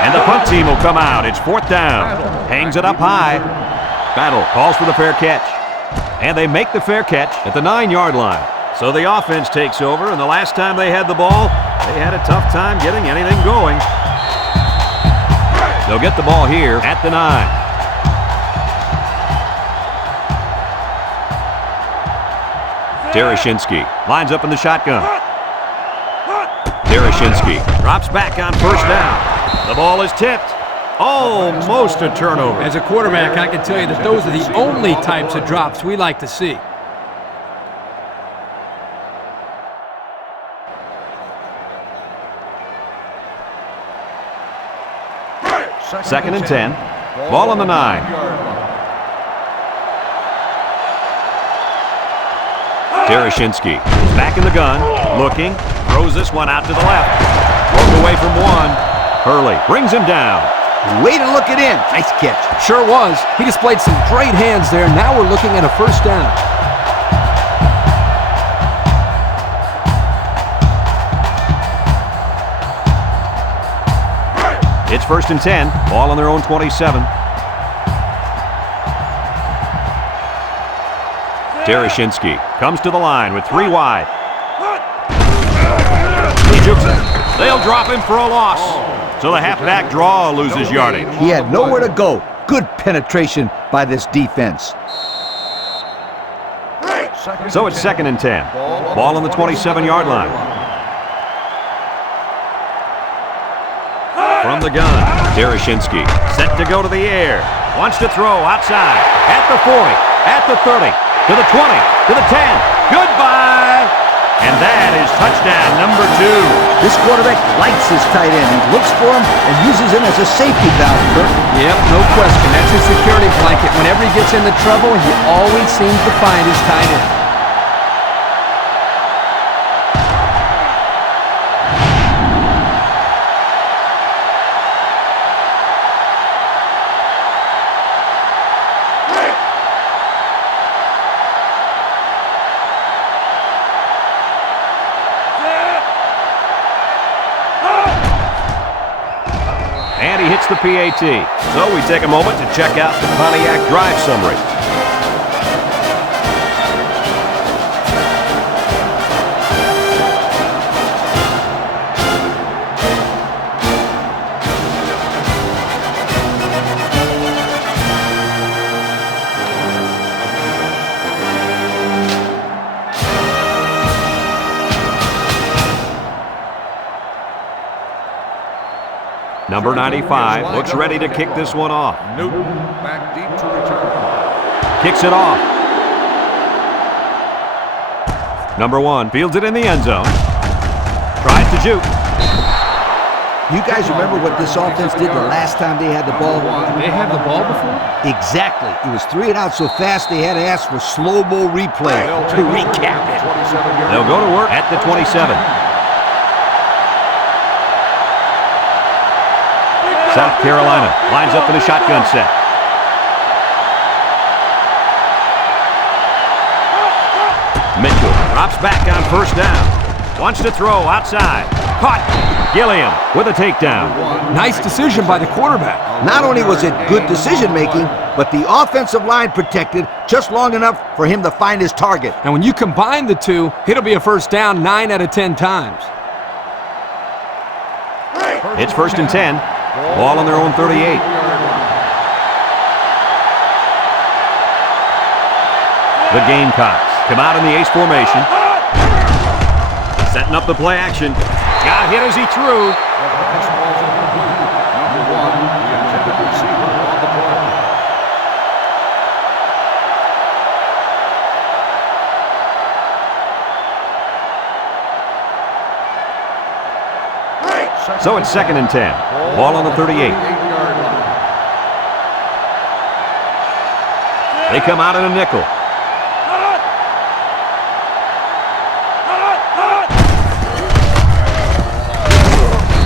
And the punt team will come out. It's 4th down. Hangs it up high. Battle calls for the fair catch. And they make the fair catch at the 9-yard line. So the offense takes over, and the last time they had the ball, they had a tough time getting anything going. They'll get the ball here at the 9. Tereshinski lines up in the shotgun. Tereshinski drops back on 1st down. The ball is tipped. Almost a turnover. As a quarterback, I can tell you that those are the only types of drops we like to see. Second and 10. Ball on the 9. Tereshinski is back in the gun, looking, throws this one out to the left. Broke away from 1. Hurley brings him down. Way to look it in. Nice catch. Sure was. He displayed some great hands there. Now we're looking at a 1st down. first and 10. Ball on their own 27. Tereshinski comes to the line with 3 wide. He jukes it. They'll drop him for a loss. So the halfback draw loses yardage. He had nowhere to go. Good penetration by this defense. So it's second and 10. Ball on the 27-yard line. From the gun, Tereshinski set to go to the air. Wants to throw outside. At the 40, at the 30, to the 20, to the 10. Goodbye! And that is touchdown number 2. This quarterback likes his tight end. He looks for him and uses him as a safety valve, Kirk. Yep, no question. That's his security blanket. Whenever he gets into trouble, he always seems to find his tight end. And he hits the PAT. So we take a moment to check out the Pontiac drive summary. Number 95 looks ready to kick this one off. Newton back deep to return. Kicks it off. Number 1 fields it in the end zone. Tries to juke. You guys remember what this offense did the last time they had the ball? They had the ball before? Exactly. It was 3 and out so fast they had to ask for slow-mo replay to recap it. They'll go to work at the 27. South Carolina lines up in a shotgun set. Mitchell drops back on first down. Wants to throw outside. Caught. Gilliam with a takedown. Nice decision by the quarterback. Not only was it good decision-making, but the offensive line protected just long enough for him to find his target. And when you combine the two, it'll be a first down 9 out of 10 times. It's first and 10. Ball on their own 38. The Gamecocks come out in the ace formation. Setting up the play action. Got hit as he threw. Number 1, the intended receiver on the play. So it's second and 10. Ball on the 38. They come out in a nickel.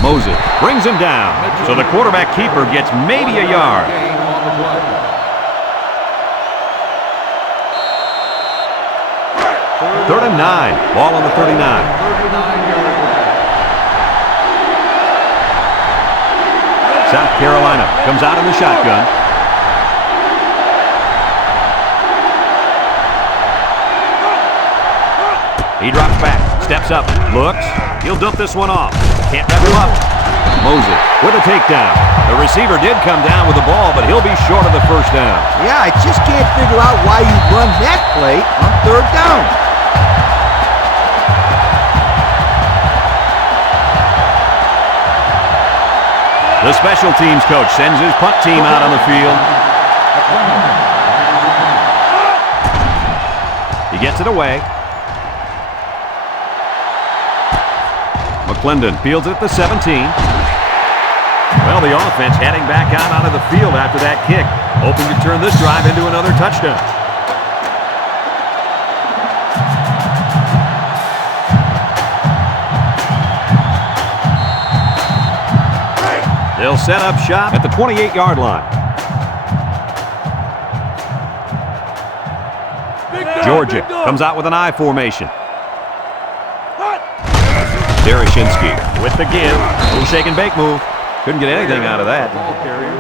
Moses brings him down. So the quarterback keeper gets maybe a yard. Third and 9. Ball on the 39. South Carolina comes out in the shotgun. He drops back, steps up, looks. He'll dump this one off. Can't wrap him up. Moses with a takedown. The receiver did come down with the ball, but he'll be short of the first down. Yeah, I just can't figure out why you run that play on third down. The special teams coach sends his punt team out on the field. He gets it away. McClendon fields it at the 17. Well, the offense heading back out onto the field after that kick, hoping to turn this drive into another touchdown. They'll set up shop at the 28-yard line. Georgia comes out with an I formation. Tereshinski with the give. Little shake and bake move. Couldn't get anything out of that. Ball carrier,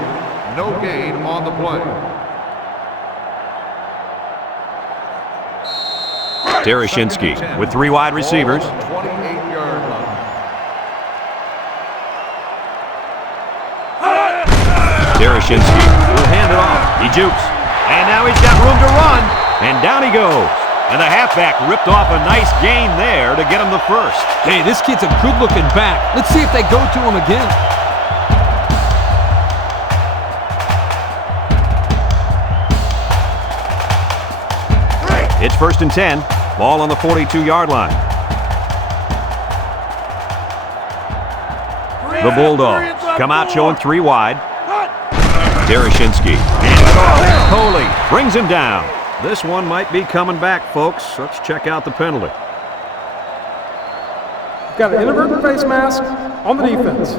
no gain on the play. Dereshchinsky with 3 wide receivers. 28-yard line. Dereshchinsky will hand it off. He jukes. And now he's got room to run. And down he goes. And the halfback ripped off a nice gain there to get him the first. Hey, this kid's a good-looking back. Let's see if they go to him again. It's 1st and 10. Ball on the 42-yard line. The Bulldogs come out showing 3 wide. Dereshchinsky hands it off. Coley brings him down. This one might be coming back, folks. Let's check out the penalty. Got an inadvertent face mask on the defense.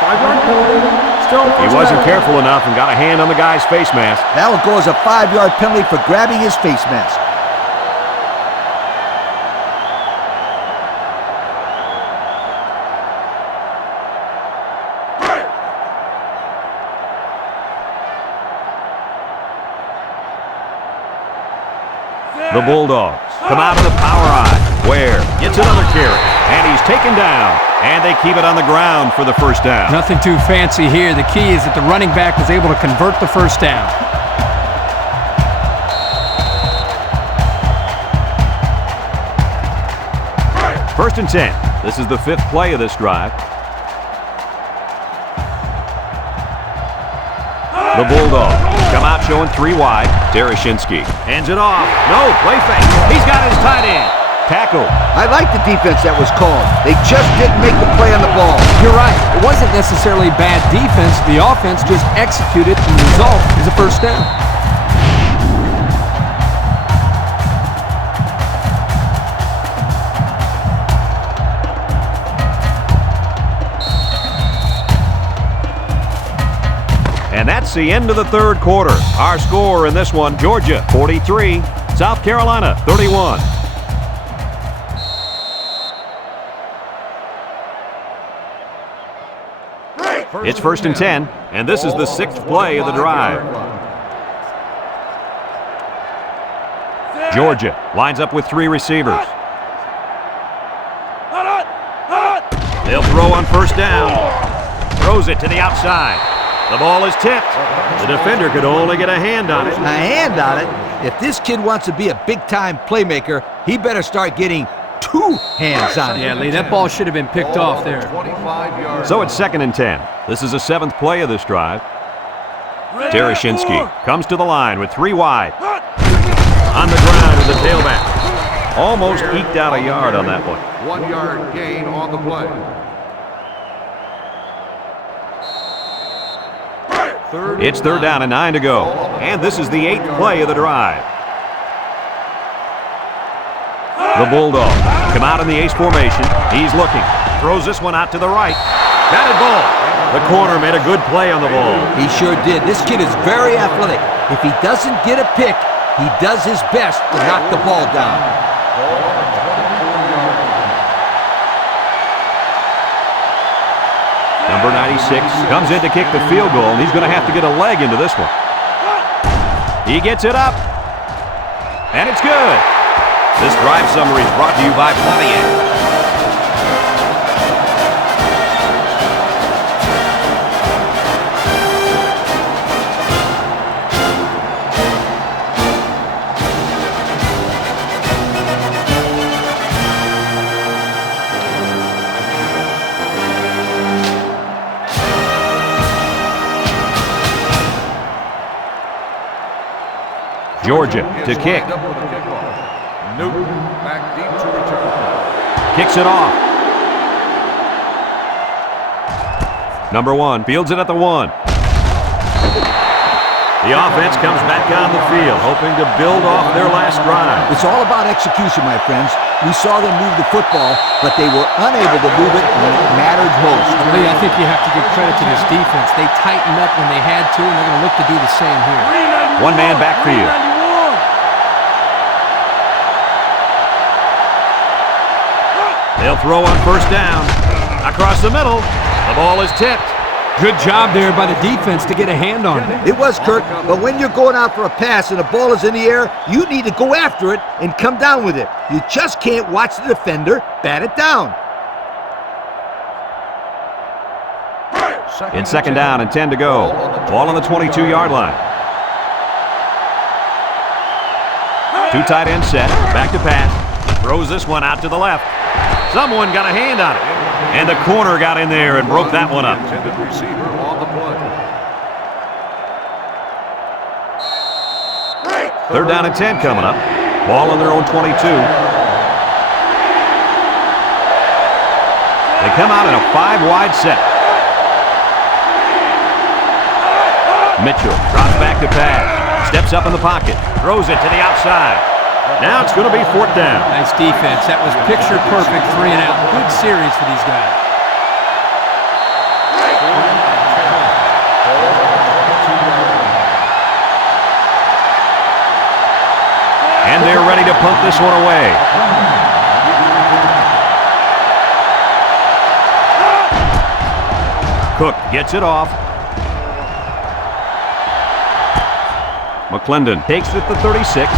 5-yard penalty. Still He wasn't careful enough and got a hand on the guy's face mask. That will go as a 5-yard penalty for grabbing his face mask. The Bulldogs come out of the power eye. Ware gets another carry, and he's taken down. And they keep it on the ground for the first down. Nothing too fancy here. The key is that the running back was able to convert the first down. First and 10. This is the 5th play of this drive. The Bulldogs come out showing 3 wide. Dereshchinsky hands it off. No, play fake. He's got his tight end. Tackle. I like the defense that was called. They just didn't make the play on the ball. You're right. It wasn't necessarily bad defense. The offense just executed, and the result is a first down. And that's the end of the 3rd quarter. Our score in this one, Georgia 43, South Carolina 31. It's 1st and 10, and this is the 6th play of the drive. Georgia lines up with 3 receivers. They'll throw on first down. Throws it to the outside. The ball is tipped. The defender could only get a hand on it. A hand on it? If this kid wants to be a big-time playmaker, he better start getting 2 hands on it. Yeah, Lee, that ball should have been picked off there. 25-yard. So it's 2nd and 10. This is the 7th play of this drive. Dereshchinsky comes to the line with 3 wide. On the ground is the tailback. Almost eked out a yard on that one. 1-yard gain on the play. It's 3rd down and 9 to go. And this is the 8th play of the drive. The Bulldogs come out in the ace formation. He's looking. Throws this one out to the right. Batted ball. The corner made a good play on the ball. He sure did. This kid is very athletic. If he doesn't get a pick, he does his best to knock the ball down. Number 96 comes in to kick the field goal, and he's going to have to get a leg into this one. He gets it up. And it's good. This drive summary is brought to you by Pontiac. Georgia to kick. Newton back deep to return. Kicks it off. Number 1 fields it at the 1. The offense comes back on the field, hoping to build off their last drive. It's all about execution, my friends. We saw them move the football, but they were unable to move it when it mattered most. Lee, I think you have to give credit to this defense. They tightened up when they had to, and they're going to look to do the same here. 1-man backfield. They'll They'll throw on first down. Across the middle, the ball is tipped. Good job there by the defense to get a hand on it. It was, Kirk, but when you're going out for a pass and the ball is in the air, you need to go after it and come down with it. You just can't watch the defender bat it down. In second down and 10 to go. Ball on the 22-yard line. Two tight ends set. Back to pass. Throws this one out to the left. Someone got a hand on it. And the corner got in there and broke that one up. Intended receiver on the play. Third down and 10 coming up. Ball on their own 22. They come out in a 5-wide set. Mitchell drops back to pass. Steps up in the pocket. Throws it to the outside. Now it's going to be fourth down. Nice defense. That was picture perfect 3 and out. Good series for these guys. And they're ready to punt this one away. Cook gets it off. McClendon takes it at the 36.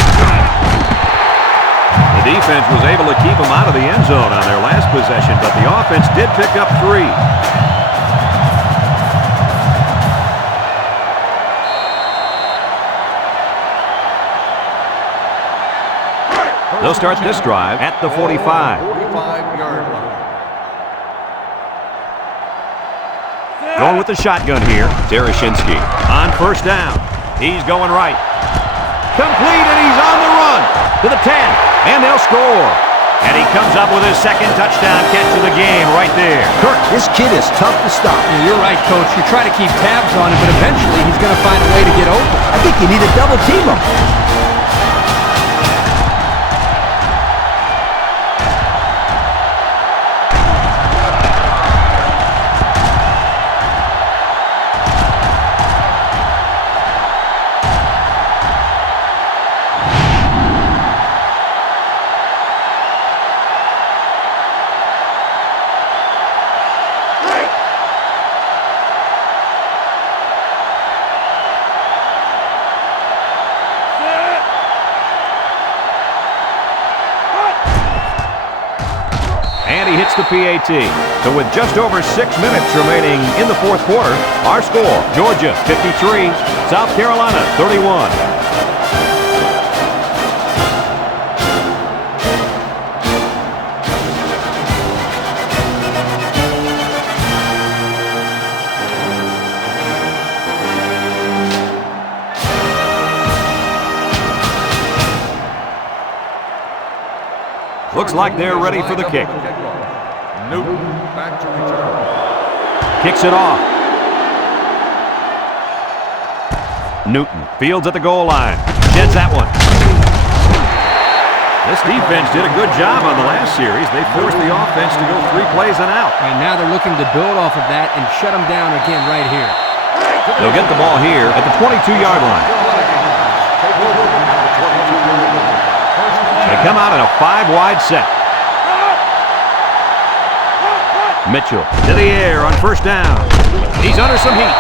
The defense was able to keep them out of the end zone on their last possession, but the offense did pick up 3. They'll start this drive at the 45. 45-yard line. Going with the shotgun here, Tereshinski on first down. He's going right. Complete, and he's on the run to the 10, and they'll score. And he comes up with his second touchdown catch of the game right there. Kirk, this kid is tough to stop. Yeah, you're right, Coach. You try to keep tabs on him, but eventually he's going to find a way to get open. I think you need to double team him. And he hits the PAT. So with just over 6 minutes remaining in the fourth quarter, our score, Georgia 53, South Carolina 31. Looks like they're ready for the kick. Newton back to return. Kicks it off. Newton fields at the goal line. Gets that one. This defense did a good job on the last series. They forced the offense to go 3 plays and out. And now they're looking to build off of that and shut them down again right here. They'll get the ball here at the 22-yard line. They come out in a 5-wide set. Mitchell to the air on first down. He's under some heat,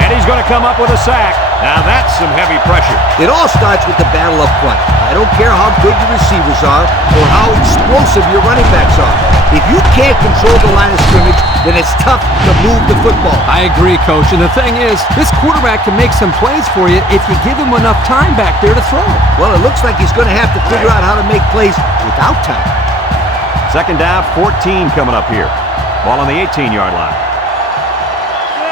and he's going to come up with a sack. Now that's some heavy pressure. It all starts with the battle up front. I don't care how good your receivers are or how explosive your running backs are. If you can't control the line of scrimmage, then it's tough to move the football. I agree, Coach. And the thing is, this quarterback can make some plays for you if you give him enough time back there to throw. Well, it looks like he's going to have to figure out how to make plays without time. Second down, 14 coming up here. Ball on the 18-yard line.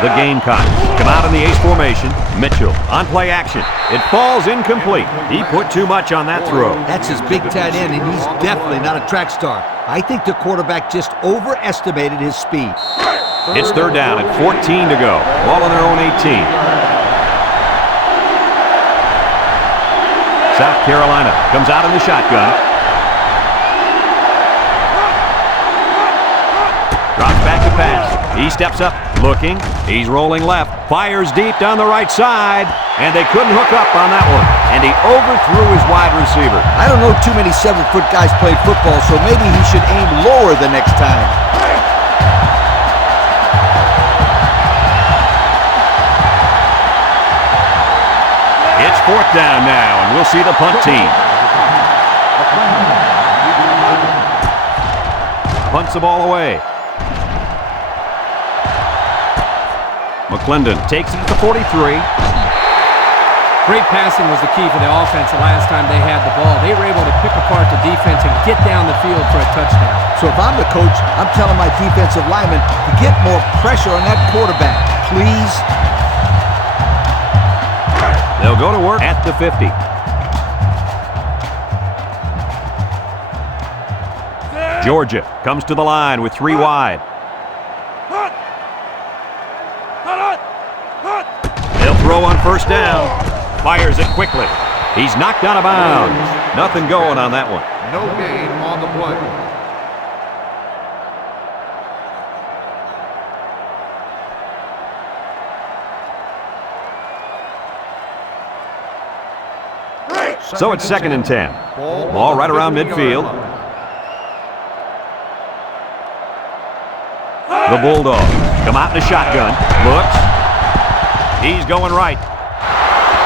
The Gamecocks come out in the ace formation. Mitchell on play action. It falls incomplete. He put too much on that throw. That's his big tight end, and he's definitely not a track star. I think the quarterback just overestimated his speed. It's third down and 14 to go. Ball on their own 18. South Carolina comes out in the shotgun. Drops back to pass. He steps up, looking. He's rolling left. Fires deep down the right side. And they couldn't hook up on that one. And he overthrew his wide receiver. I don't know too many 7-foot guys play football, so maybe he should aim lower the next time. It's 4th down now, and we'll see the punt team. Punts the ball away. McClendon takes it to the 43. Great passing was the key for the offense the last time they had the ball. They were able to pick apart the defense and get down the field for a touchdown. So if I'm the coach, I'm telling my defensive linemen to get more pressure on that quarterback, please. They'll go to work at the 50. Georgia comes to the line with 3 wide. They'll throw on 1st down. Fires it quickly. He's knocked out of bounds. Nothing going on that one. No gain on the play. So it's 2nd and 10. Ball right around midfield. The Bulldogs come out in a shotgun. Looks. He's going right.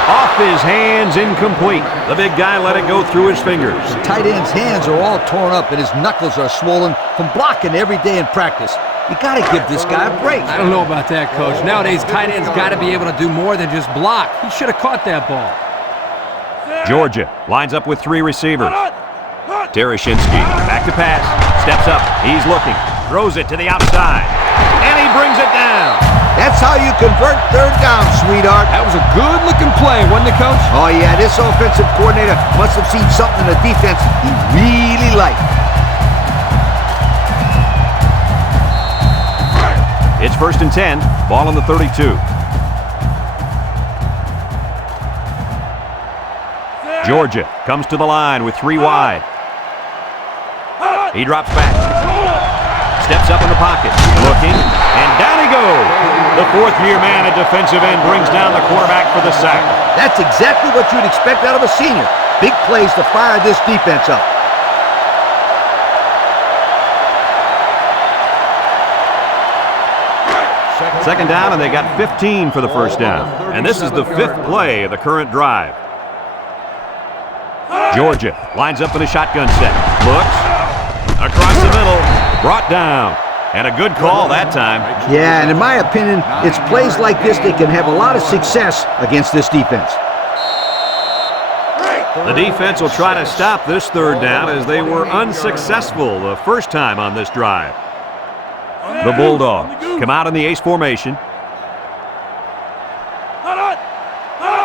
Off his hands, incomplete. The big guy let it go through his fingers. The tight end's hands are all torn up and his knuckles are swollen from blocking every day in practice. You got to give this guy a break. I don't know about that, Coach. Nowadays, tight ends got to be able to do more than just block. He should have caught that ball. Georgia lines up with 3 receivers. Tereshinski back to pass. Steps up. He's looking. Throws it to the outside. And he brings it down. That's how you convert 3rd down, sweetheart. That was a good-looking play, wasn't it, Coach? Oh, yeah, this offensive coordinator must have seen something in the defense he really liked. It's 1st and 10. Ball on the 32. Georgia comes to the line with 3 wide. He drops back. Steps up in the pocket. Looking. And down he goes. The 4th-year man at defensive end brings down the quarterback for the sack. That's exactly what you'd expect out of a senior. Big plays to fire this defense up. Second down, and they got 15 for the 1st down. And this is the 5th play of the current drive. Georgia lines up in a shotgun set. Looks. Across the middle. Brought down. And a good call that time. Yeah, and in my opinion, it's plays like this that can have a lot of success against this defense. The defense will try to stop this 3rd down as they were unsuccessful the first time on this drive. The Bulldogs come out in the ace formation.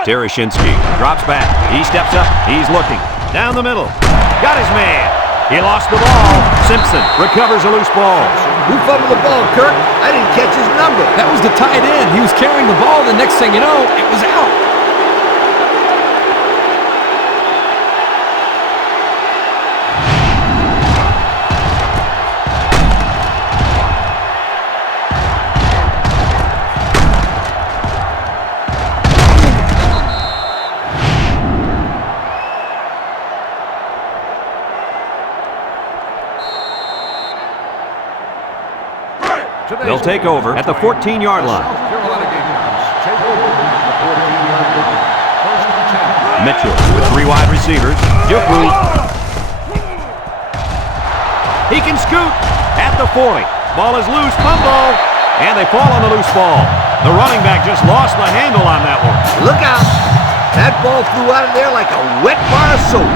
Tereshinski drops back. He steps up. He's looking. Down the middle. Got his man. He lost the ball. Simpson recovers a loose ball. Who fumbled the ball, Kirk? I didn't catch his number. That was the tight end. He was carrying the ball. The next thing you know, it was out. They'll take over at the 14-yard line. Mitchell with 3 wide receivers. Juku. He can scoot at the 40. Ball is loose. Fumble. And they fall on the loose ball. The running back just lost the handle on that one. Look out. That ball flew out of there like a wet bar of soap.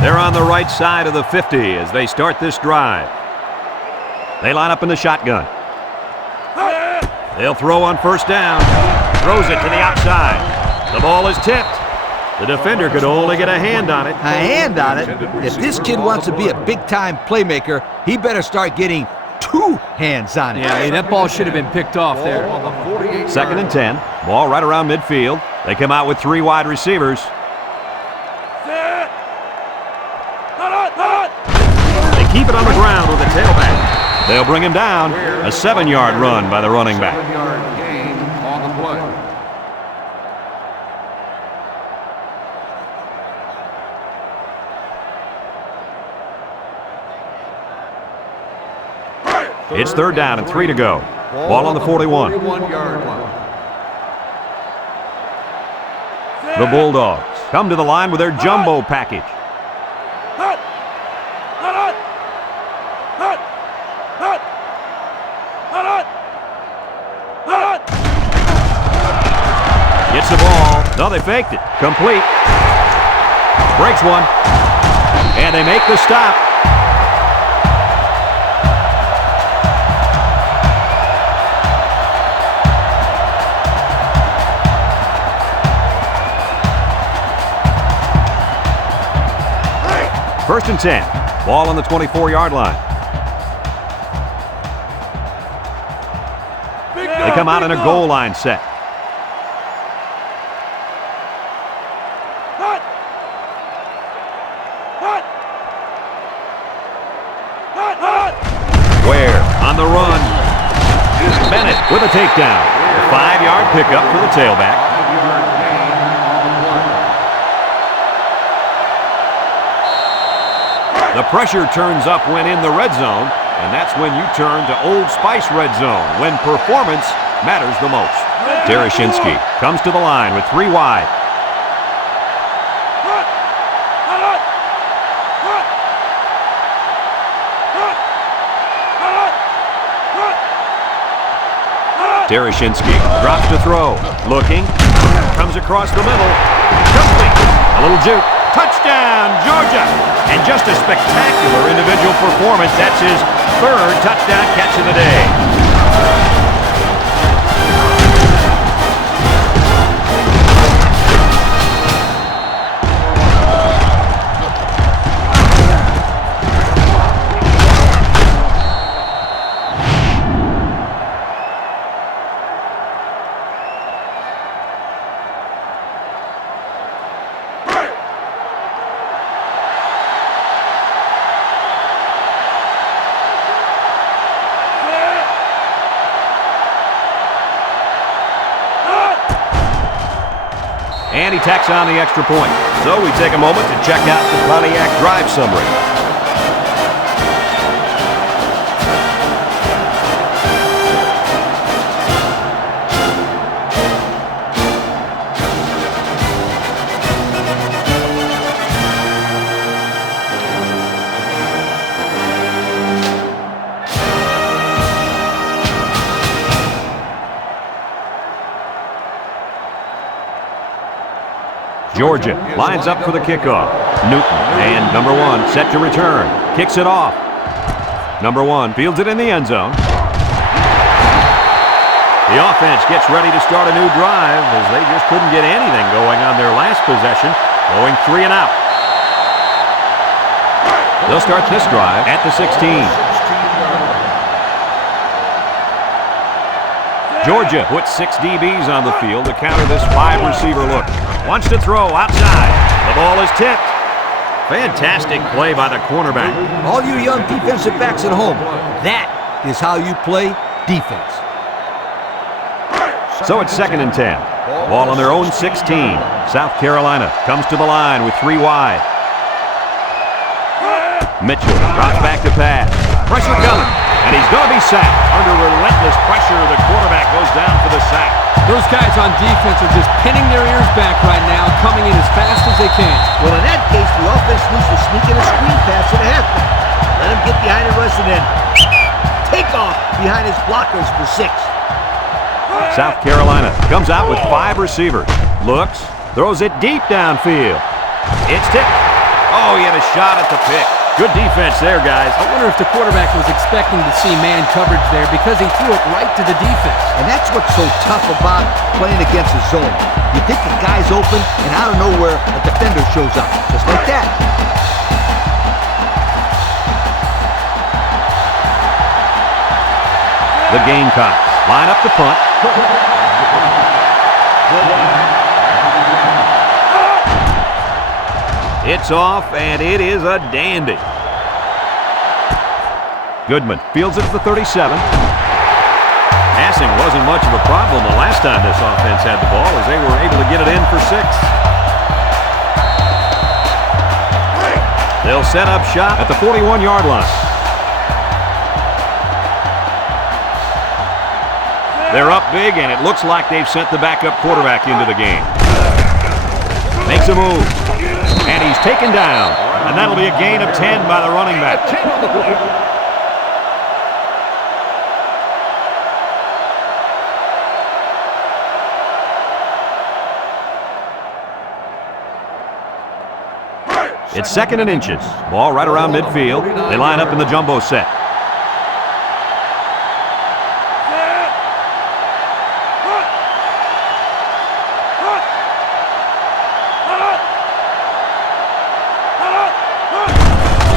They're on the right side of the 50 as they start this drive. They line up in the shotgun. They'll throw on 1st down. Throws it to the outside. The ball is tipped. The defender could only get a hand on it. A hand on it? If this kid wants to be a big-time playmaker, he better start getting 2 2 hands on it. Yeah, hey, that ball should have been picked off there. On the 48. Second and 10. Ball right around midfield. They come out with 3 wide receivers. They keep it on the ground with a tailback. They'll bring him down. A 7-yard run by the running back. 7-yard gain on the play. It's 3rd down and 3 to go. Ball on the 41. 41-yard line. The Bulldogs come to the line with their jumbo package. Gets the ball. No, they faked it. Complete. Breaks one. And they make the stop. First and 10. Ball on the 24-yard line. They come out in a goal line set. Ware on the run. Bennett with a takedown. A 5-yard pickup for the tailback. 5-yard gain on the play. The pressure turns up when in the red zone, and that's when you turn to Old Spice Red Zone, when performance matters the most. Derashinsky comes to the line with 3 wide. Derashinsky drops to throw. Looking. Comes across the middle. Complete. A little juke. Touchdown, Georgia. And just a spectacular individual performance. That's his 3rd touchdown catch of the day. And he tacks on the extra point. So we take a moment to check out the Pontiac drive summary. Georgia lines up for the kickoff. Newton and number 1 set to return. Kicks it off. Number 1 fields it in the end zone. The offense gets ready to start a new drive as they just couldn't get anything going on their last possession, going 3 and out. They'll start this drive at the 16. Georgia puts 6 DBs on the field to counter this 5-receiver look. Wants to throw outside. The ball is tipped. Fantastic play by the cornerback. All you young defensive backs at home, that is how you play defense. So it's 2nd and 10. Ball on their own 16. South Carolina comes to the line with 3 wide. Mitchell drops back to pass. Pressure coming. And he's going to be sacked. Under relentless pressure, the quarterback goes down for the sack. Those guys on defense are just pinning their ears back right now, coming in as fast as they can. Well, in that case, the offense needs to sneak in a screen pass to the halfback. Let him get behind the rush and then take off behind his blockers for 6. South Carolina comes out with 5 receivers. Looks, throws it deep downfield. It's tipped. Oh, he had a shot at the pick. Good defense there, guys. I wonder if the quarterback was expecting to see man coverage there because he threw it right to the defense. And that's what's so tough about playing against a zone. You think the guy's open, and out of nowhere, a defender shows up. Just like that. The Gamecocks line up to punt. It's off, and it is a dandy. Goodman fields it to the 37. Passing wasn't much of a problem the last time this offense had the ball, as they were able to get it in for 6. They'll set up shop at the 41-yard line. They're up big, and it looks like they've sent the backup quarterback into the game. Makes a move, and he's taken down. And that'll be a gain of 10 by the running back. It's 2nd and inches. Ball right around midfield. They line up in the jumbo set.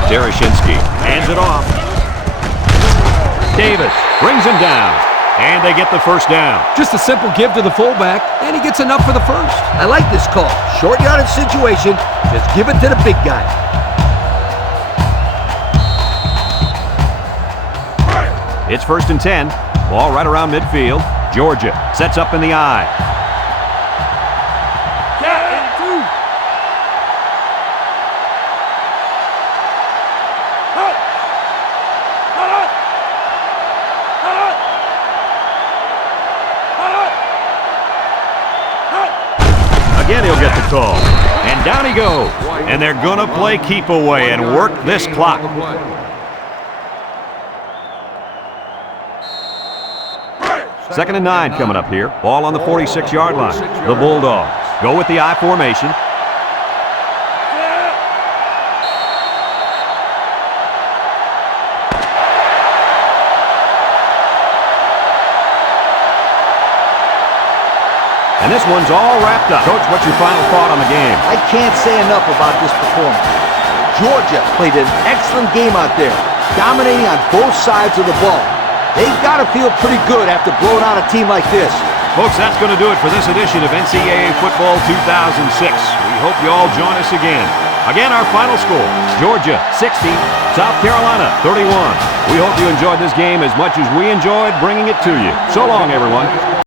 Derashinsky hands it off. Davis brings him down, and they get the first down. Just a simple give to the fullback, and he gets enough for the first. I like this call. Short yardage situation. Just give it to the big guy. It's 1st and 10. Ball right around midfield. Georgia sets up in the eye. Again, he'll get the call. And down he goes. And they're going to play keep away and work this clock. Second and 9 coming up here. Ball on the 46-yard line. The Bulldogs go with the I formation. And this one's all wrapped up. Coach, what's your final thought on the game? I can't say enough about this performance. Georgia played an excellent game out there, dominating on both sides of the ball. They've got to feel pretty good after blowing out a team like this. Folks, that's going to do it for this edition of NCAA Football 2006. We hope you all join us again. Again, our final score, Georgia 60, South Carolina 31. We hope you enjoyed this game as much as we enjoyed bringing it to you. So long, everyone.